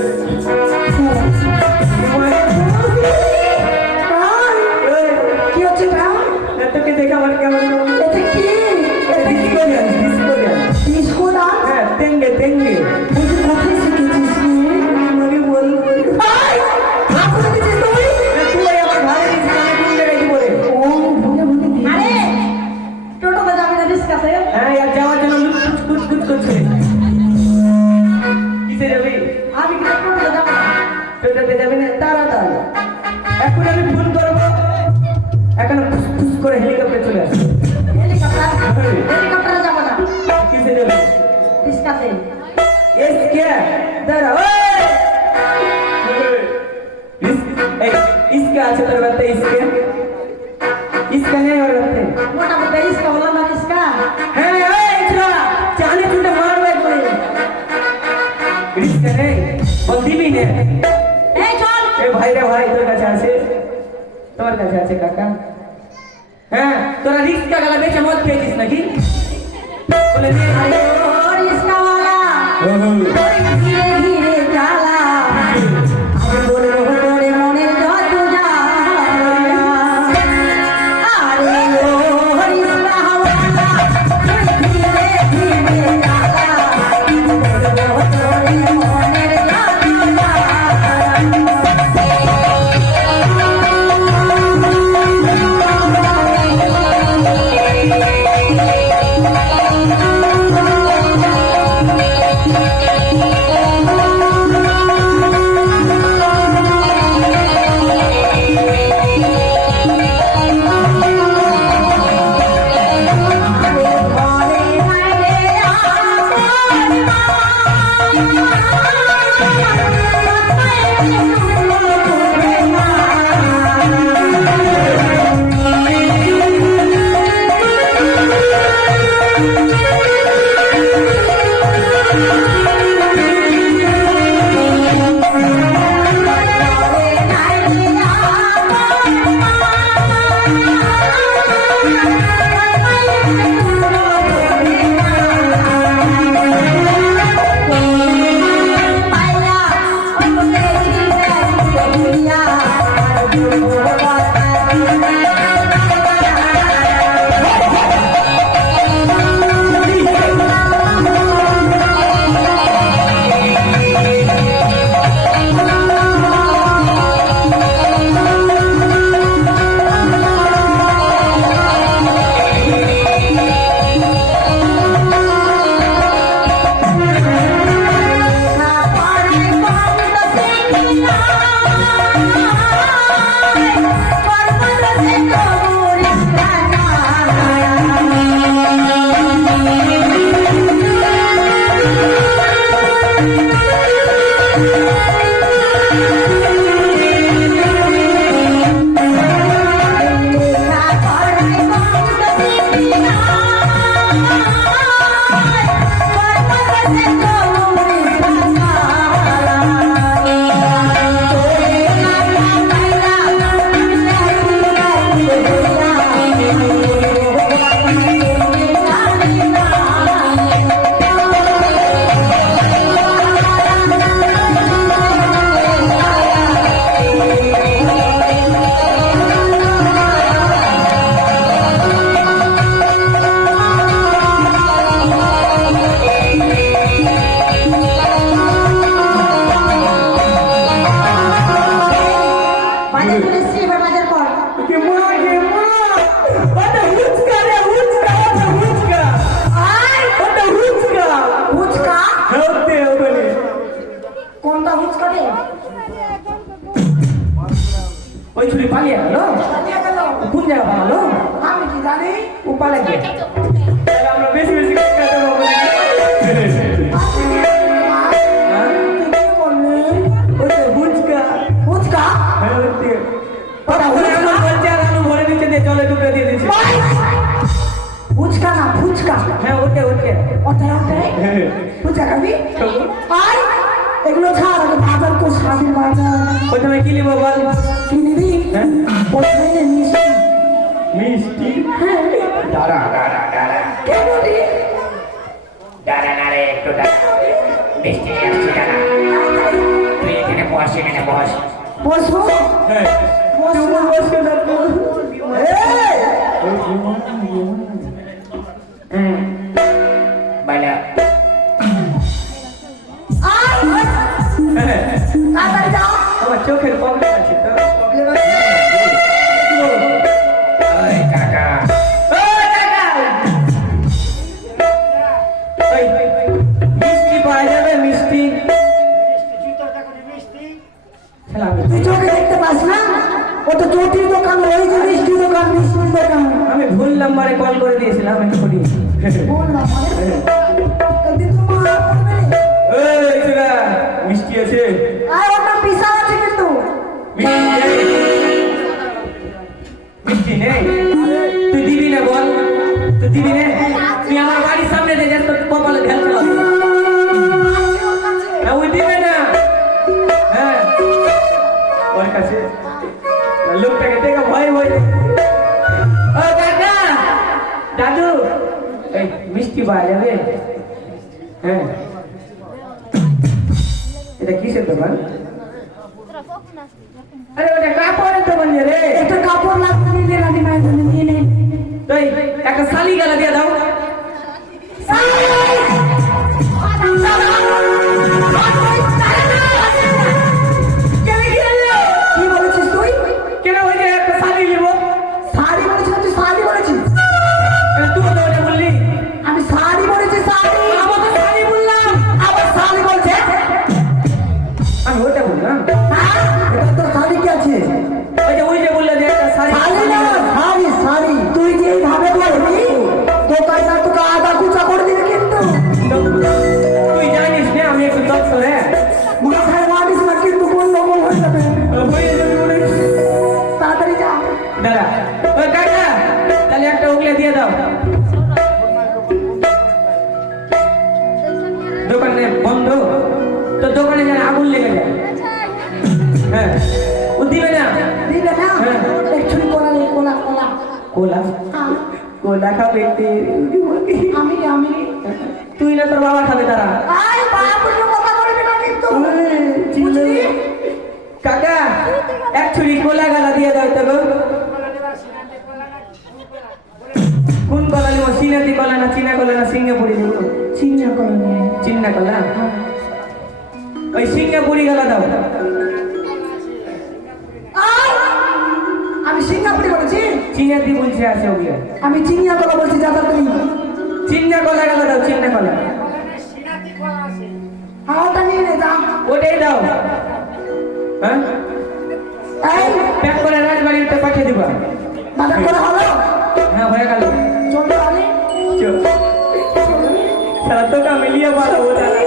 এই, কি হচ্ছে না এতকে দেখে আমার কেমন এটা কি ডিসকোরিয়ান ডিসকোরিয়ান। বিস্কুট আর হ্যাঁ তেঙ্গে তেঙ্গে। তুই কোথায় শিখেছিস আমাকে বলবো। এই ঠাকুর দিছিস তুই তুই আমার ঘরে দিছিস, আমি কোন জায়গায় দিব রে? ও ভুলে ভুলে দিয়ে আরে টোটোতে যাবি না রিস্কাতে হ্যাঁ আর যাওয়ার জন্য লুট কুচ কুচ করছে। কিসে যাবি? আমি কিন্তু টোটোতে যাব না পেটাতে যাবি না তাড়াতাড়ি। এখন আমি ফোন করবো, এখন ফুস ফুস করে হেলিকপ্টার চলে আসবে। হেলিকপ্টারে যাব না কিসে যাবি? রিস্কাতে এসকে দাঁড়া। इसके আছে তোর বাড়িতে इसके इसका নেই ওর বাড়িতে? মোটা মোটা রিস্কা বললাম না রিস্কা হ্যাঁ এই ছোড়া চানে চুটে মারবে করে। इसका নেই বল দিবি না? এই চল এ ভাই রে ভাই তোর কাছে আছে? তোমার কাছে আছে কাকা? হ্যাঁ তোরা রিক্সা গালা বেচে মদ খেয়েছিস নাকি? বলে নে আরে ও রিস্কাওয়ালা ধীরে ধীরে চালা আমি বলবো তোরে মনের যত জ্বালা আরে ও রিস্কাওয়ালা ধীরে ধীরে চালা আমি বলবো তোরে মনের যত জ্বালা উপালে কে তাহলে আমরা বেশি বেশি খেতে পারবো নাকি? হ্যাঁ? ওই তো ফুচকা। ফুচকা হ্যাঁ, ওই তো। ওটা ওরে ফুচকা আমার বলছে আর আলু ভরে নিচে দিয়ে জলে ডুবে দিয়ে দিয়েছে। ফুচকা না ফুচকা হ্যাঁ, ওকে ওকে। ওটাই ওটাই হ্যাঁ। ফুচকা খাবি আয় এগুলো ছাড় আগে বাজার কর স্বাদের বাজার প্রথমে কি নিবো বল? কি নিবি হ্যাঁ? প্রথমে নে মিষ্টি মিষ্টি। হ্যাঁ দাঁড়া দাঁড়া দাঁড়া কেন রে দাঁড়া না রে, একটু দাঁড়া। মিষ্টি নিয়ে আসছি, দাঁড়া। তুই এখানে বস, এখানে বস। বসবো হ্যাঁ। বসবো বসে থাকো। এই বলো। আয় হ্যাঁ। তাড়াতাড়ি যাও আমার চোখের প্রবলেম আছে তো। ওই কাকা, ওই, মিষ্টি পাওয়া যাবে মিষ্টি? খেলা হবে। তুই চোখে দেখতে পাস না ও তো চটির দোকান ওই যে মিষ্টি দোকান মিষ্টির দোকান আমি ভুল নাম্বারে কল করে দিয়েছিলাম একটু করি। বললাম একদিন তো মা করবে এই সুগা, মিষ্টি আছে? আর ওটা বিশাল আছে কিন্তু মিষ্টি নেই? মিষ্টি নেই? তুই দিবি না বল? তুই দিবি না? তুই আমার বাড়ির সামনে দিয়ে যাস, তোর কপালে ঢেল চালাবো। না, ওই দিবে না। হ্যাঁ, ওর কাছে লোকটাকে দেখে ভয় ভয়। ও কাকা, দাদু, এই মিষ্টি পাওয়া যাবে? হ্যাঁ। এটা কিসের দোকান? আরে ওটা কাপড়ের দোকান রে। একটা কাপড় লাগবে নিয়ে রানি মায়ের জন্য নিয়ে নে তুই একটা শালি গালা দিয়ে দাও। কি বলেছিস তুই কেন ওই যে একটা শালি নিব? শাড়ি বলেছিস তুই শাড়ি বলেছিস তুই তো ওটা বললি। আমি শাড়ি বলেছি শাড়ি আমার তো শালি বললাম। আবার শাড়ি বলছে আমি ওটা বললাম। হ্যাঁ এটা তো শাড়ি কি আছে ওই যে বললে যে একটা শাড়ি। শাড়ি না শাড়ি শাড়ি তুই যে এইভাবে বলবি দোকানদার তোকে আদা কুচা করে দিবে কিন্তু তুই জানিস না আমি একটু দপ্তরে। মাথায় মারিস না কিন্তু গন্ডগোল হয়ে যাবে হয়ে যাবে বলে। তাড়াতাড়ি যা দাঁড়া, ওই কাকা, তাহলে একটা ওগুলা দিয়ে দাও। দোকানে বন্ধ তো, দোকানে যেন আগুন লেগে যায়। হ্যাঁ, ও দিবে না। দিবে না হ্যাঁ। একটুখানি কোলা নেই কোলা কোলা কোলা? হ্যাঁ, কোলা খাবে কে? আমি তুই না তোর বাবা খাবে তারা। আই বাপুর কথা বলবি না কিন্তু বুঝলি কাকা, এক ছুরি কোলা গালা দিয়ে দাও তো গো। কোন কলা নিব? সিনাতি কলা না চীনা কলা না সিঙ্গাপুরি নিব? চিন্তা করো না চিন্না কলা? ওই সিঙ্গাপুরি গালা দাও। আই আমি সিঙ্গাপুরে বলেছি চিনাতি বলছে আছে ওগুলো। আমি চিনিয়া কথা বলছি যা তাড়াতাড়ি চিন্না কলা গালা দাও, চিন্না কলা। হ্যাঁ ওটা নিয়ে নে যা ওটাই দাও। হ্যাঁ, এই প্যাক করে রাজবাড়িতে পাঠিয়ে দিবা। বাজার করা হলো হ্যাঁ, হয়ে গেল। চলতে পারি সারা তো কামিলিয়া পাঠাবো তারা।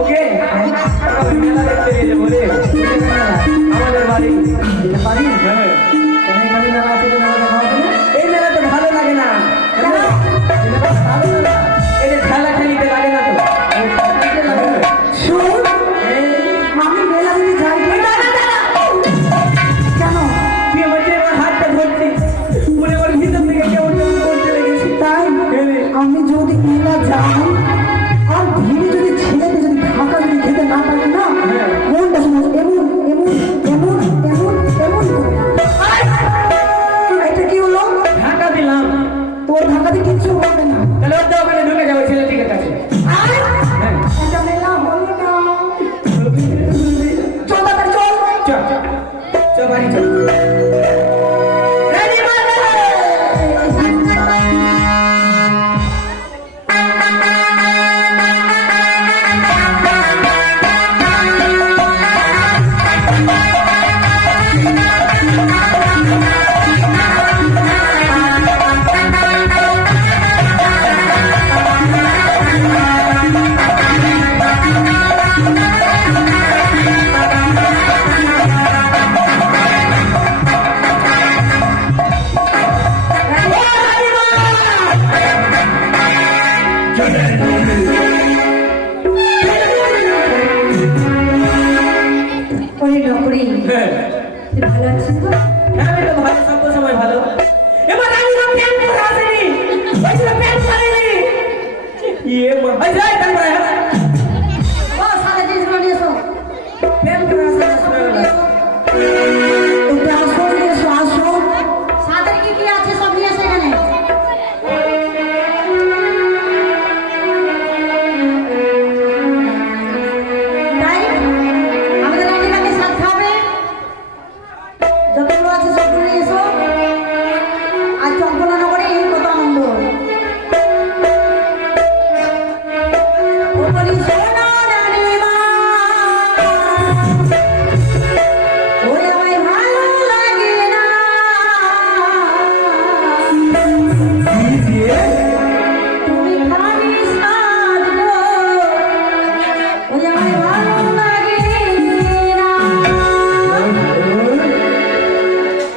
ওকে, মেলা দেখতে নিয়ে যাবো রে। আমাদের বাড়ি। হ্যাঁ। এই মেলা তো ভালো লাগে না। এই যে খেলা খেলিতে লাগে না তো। শোন এই, আমি মেলা দিদি যাই কেন তুই আমার যে আমার হাতটা ধরছিস, মনে আমার ভিতর থেকে কেমন কেমন করতে লেগেছে। তাই আমি যদি মেলা যাই আর ভিড়ে যদি ছেলেকে যদি ঢাকা যদি খেতে না পারি না মনটা শুনে এমন এমন এমন এমন এমন এটা কি হলো ঢাকা দিলাম, তোর ঢাকাতে কিচ্ছু হবে না তাহলে ওর তো হবে হ্যাঁ আমি তো ভালো, সব সময় ভালো। এবার আমি না প্যান্ট পরে আসেনি, ওই ছিল প্যান্ট পরেনি। ইয়ে মা, ওই যাই তারপরে ও সাদা জিনিসগুলো নিয়ে এসো। প্যান্ট পরে আসে একটু আসো, এসো, আসো। সাদের কি কি আছে সব নিয়ে এসো এখানে। তাই আমাদের রানীমাকে সাদ খাবে, যতগুলো আছে সবগুলো নিয়ে এসো। আর চম্পলা নগরে কত আনন্দ। ও বলি সোনা রানীমা, ওরে আমায় ভালো লাগে না। তুমি খালি সাদ গো, ওরে আমায় ভালো লাগে না।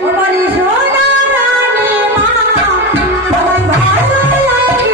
ও বলি সোনা রানীমা, আমায় ভালো লাগে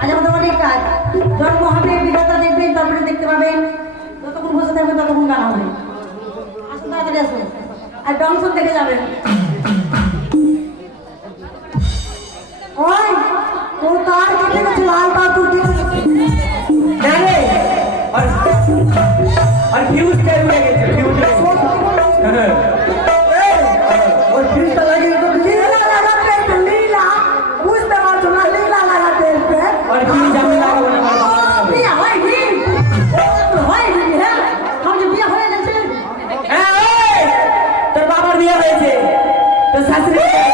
আজ আমাদের অনেক কাজ। জন্ম হবে, বিধাতা দেখবেন, তারপরে দেখতে পাবেন। যতক্ষণ বসে থাকবেন ততক্ষণ গান হবে। আসুন তাড়াতাড়ি আসুন, আর ডংসন দেখে যাবেন। ওই, তোর তার কেটে গেছে, লাল তার তোর কেটে গেছে। হ্যাঁ রে, আর ফিউজ তেল উড়ে গেছে, ফিউজ হ্যাঁ ওই ফ্রিজটা লাগিয়ে তো দিলি। লীলা লাগাতে এসে, লীলা, বুঝতে পারছো না, লীলা লাগাতে এসে। আর ফিউজ আমি লাগাবো না। বিয়ে হয়নি, হয়নি, হ্যাঁ আমাদের বিয়ে হয়ে গেছে। হ্যাঁ ওই, তোর বাবার বিয়ে হয়েছে, তোর শাশুড়ি হে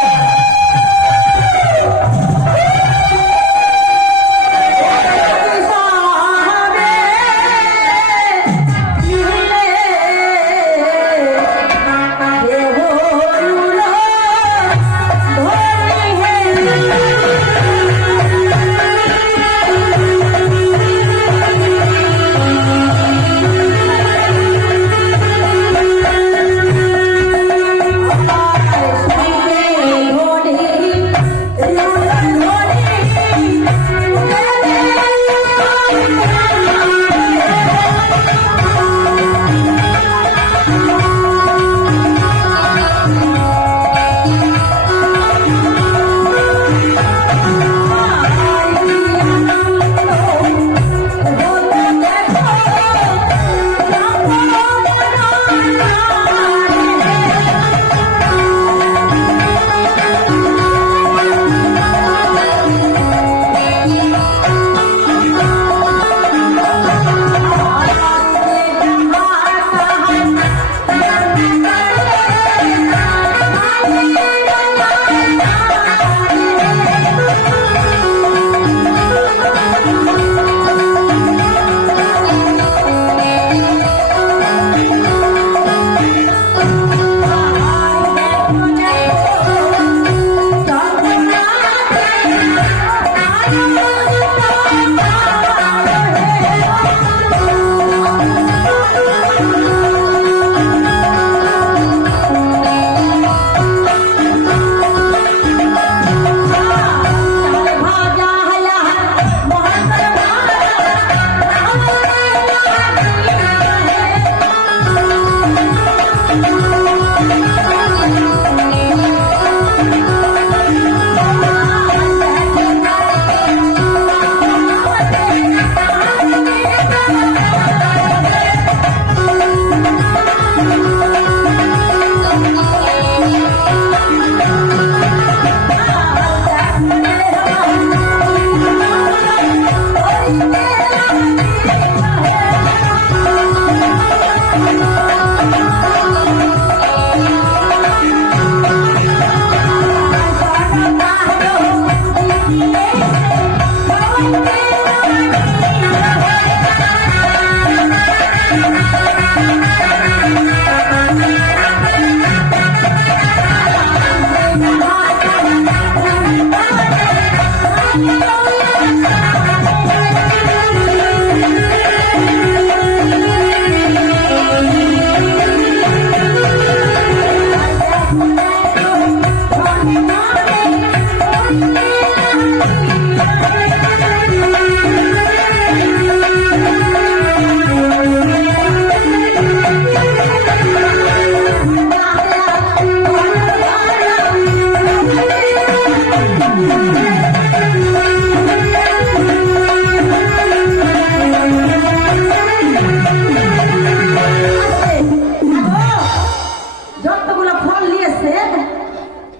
যতগুলো ফল নিয়েছে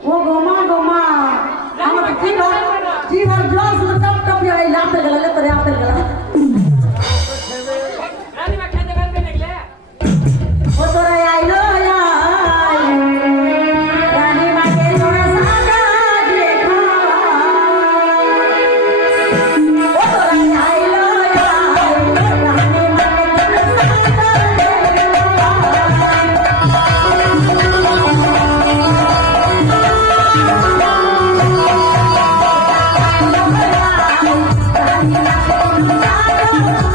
ও গোমা গোমা আমার জীবন জল শুধু টপ টপ এই লাপে গেল লেপরে আপেল গেল ও তোরা আইলো রানী মাকে তোরা সাজা দিয়ে খা ও তোরা আইলো রানী মাকে তোরা সাজা দিয়ে খা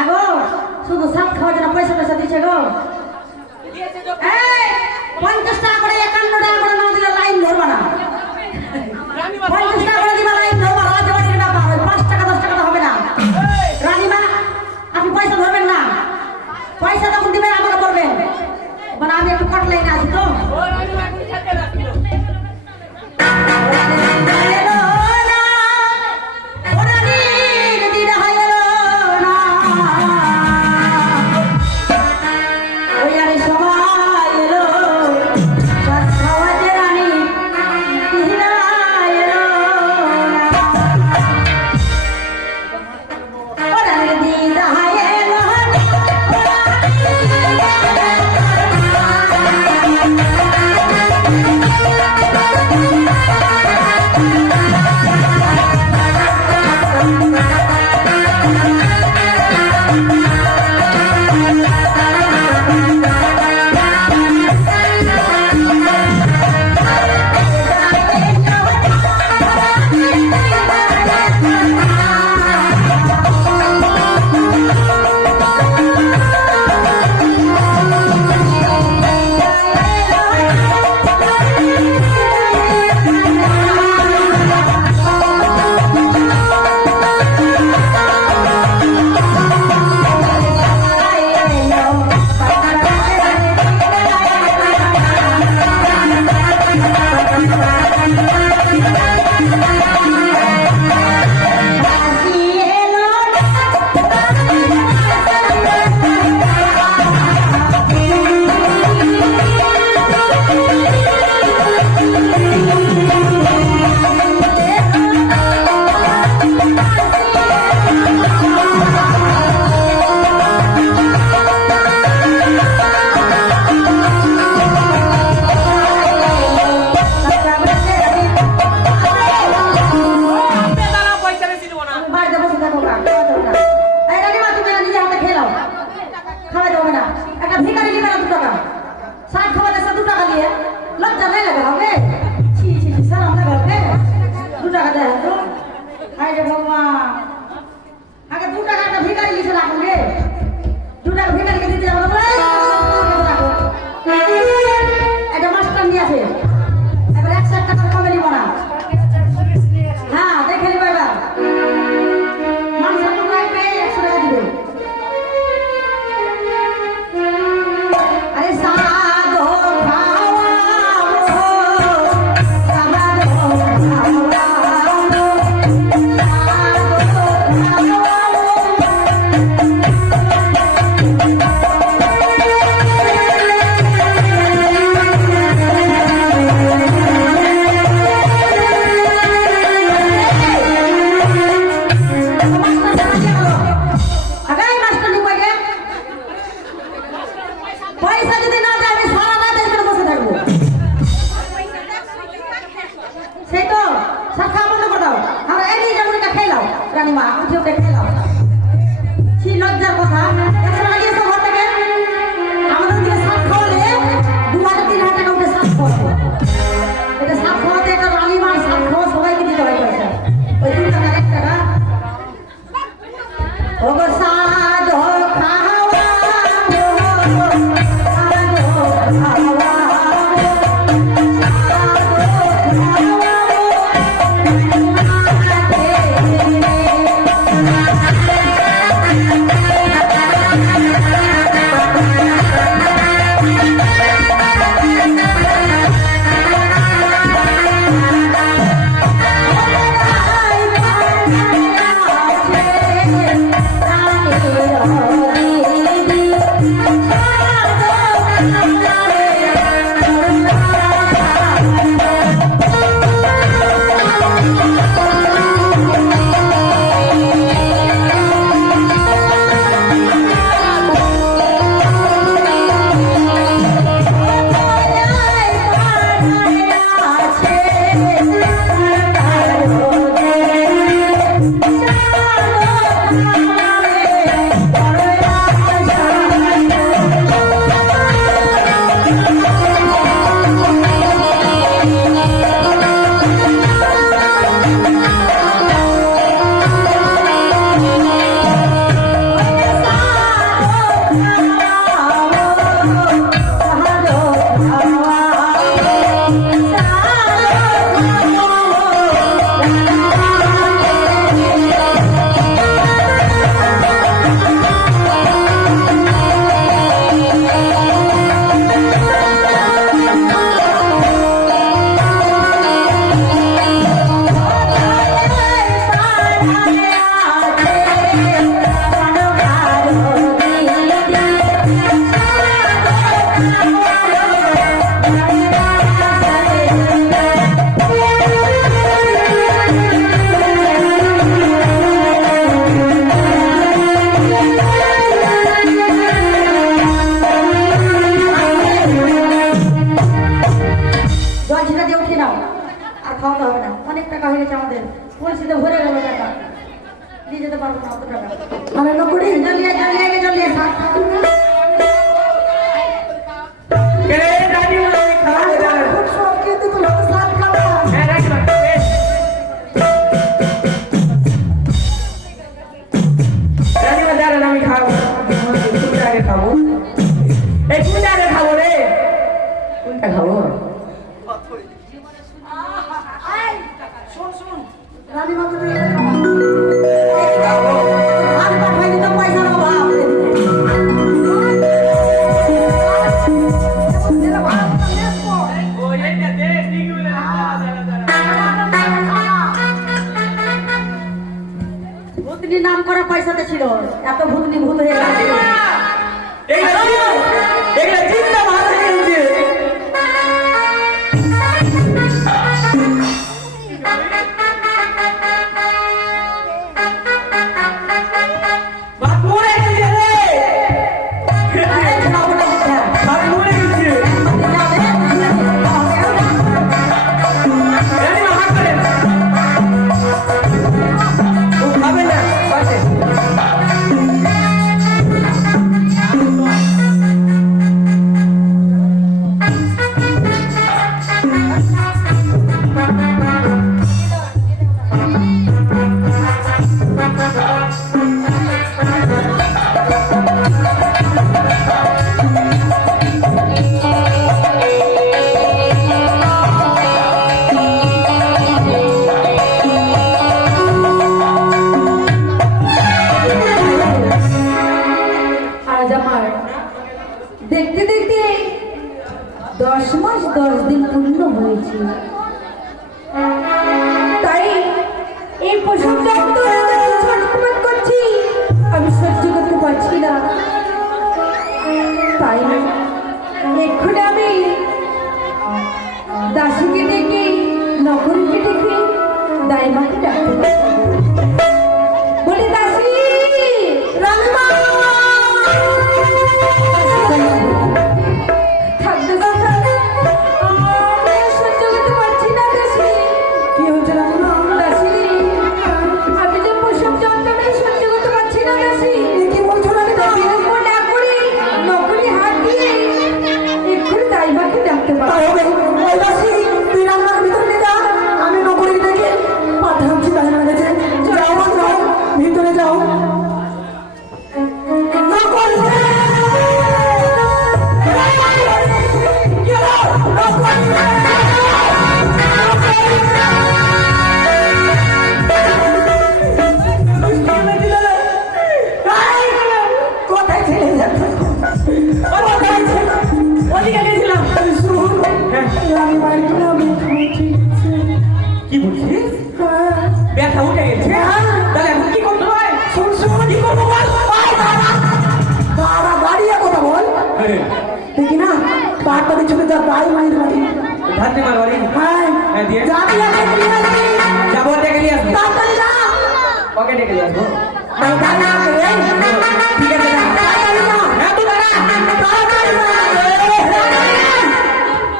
আগো শুধু সাত খাওয়ার জন্য পয়সা পয়সা দিচ্ছে গো এই 50 টাকা করে 51 টাকা করে না দিলে লাইন ধরবা না 50 টাকা করে দিবা লাইন ধরবা রাজ বাড়ির না পাবে 5 টাকা 10 টাকা তো হবে না রানীমা আপনি পয়সা ধরবেন না পয়সা যখন দিবেন আমাকে বলবেন মানে আমি একটু কট লাইনে আছি তো অনেক টাকা হয়ে গেছে আমাদের পরিস্থিতি ভরে গেল টাকা দিয়ে যেতে পারবো না অত টাকা আরে নকরি জলিয়ে জলিয়ে জলিয়ে কে রানীমা আমি খাবো দাঁড়ান খুব শখ কিন্তু তুমি তো সাত খাবা হ্যাঁ রানীমা বেশ রানীমা দাঁড়ান আমি খাবো তুমি আগে খাবো এই কোনটা আগে খাবো রে কোনটা খাবো রানীমা তুমি আর পাঠাইনি তো পয়সার অভাব ওই এটা দে ঠিক বলে ভূতনি নাম করা পয়সাতে ছিল এত ভূতনি ভূত হয়ে গেছে এগুলা চিন্তা ভালো হয়েছে বাপ মরে গেছে রে বাপ মরে গেছে রানীমা হাত করেন ও খাবে না পাশে আজ আমার দেখতে দেখতে 10 মাস 10 দিন পূর্ণ হয়েছে তাই এই প্রসব যন্ত্রণা আমি ছটফট করছি আমি সহ্য করতে পারছি না তাই এক্ষুনি আমি দাসীকে ডেকে নগরীকে ডেকে দাইমাকে ডাকতে পারি বলি দাসী রানীমা থাকতে কথা আমি সহ্য করতে পারছি না দাসী কি হয়েছে রানীমা দাসী আমি যে প্রসব যন্ত্রণায় সহ্য করতে পারছি না দাসী কি বলছো রানীমা বিলম্ব না করে নকরি হাত দিয়ে এক্ষুনি দাইমাকে ডাকতে পারি তাই হবে ওই দাসী তুই রান্নার ভিতরে নিয়ে যা আমি নকরি থেকে পাঠাচ্ছি দাহিনা গেছে যাও যাও ভিতরে যাও নকরি কোথায় ছেলে যাচ্ছে ওদিকে গেছিলাম হ্যাঁ রানীমার কিনা আমি খাচ্ছি কি বলছিস হ্যাঁ ব্যথা উঠে গেছে তাহলে এখন কি করতে হয় শুন শুন কি করবো বল বাবা বাড়িয়ে কথা বল দেখি না বাড়ির পিছনে যা বাড়ি মায়ের বাড়ি ধাতে মার বাড়ি হ্যাঁ হ্যাঁ দিয়ে যাবি আগে নিয়ে আসবি যাবো ডেকে নিয়ে আসবো তাড়াতাড়ি যা ওকে ডেকে নিয়ে আসবো আমি জানি না রে ঠিক আছে যা। তাড়াতাড়ি যা হ্যাঁ তুই দাঁড়া তাড়াতাড়ি যা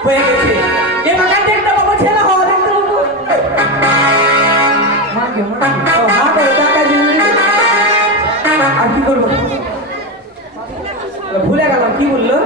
হয়ে গেছে এ মাকান দেখতে পাবো ছেলে হওয়া দেখতে পাবো আর কি করবো ভুলে গেলাম কি বললো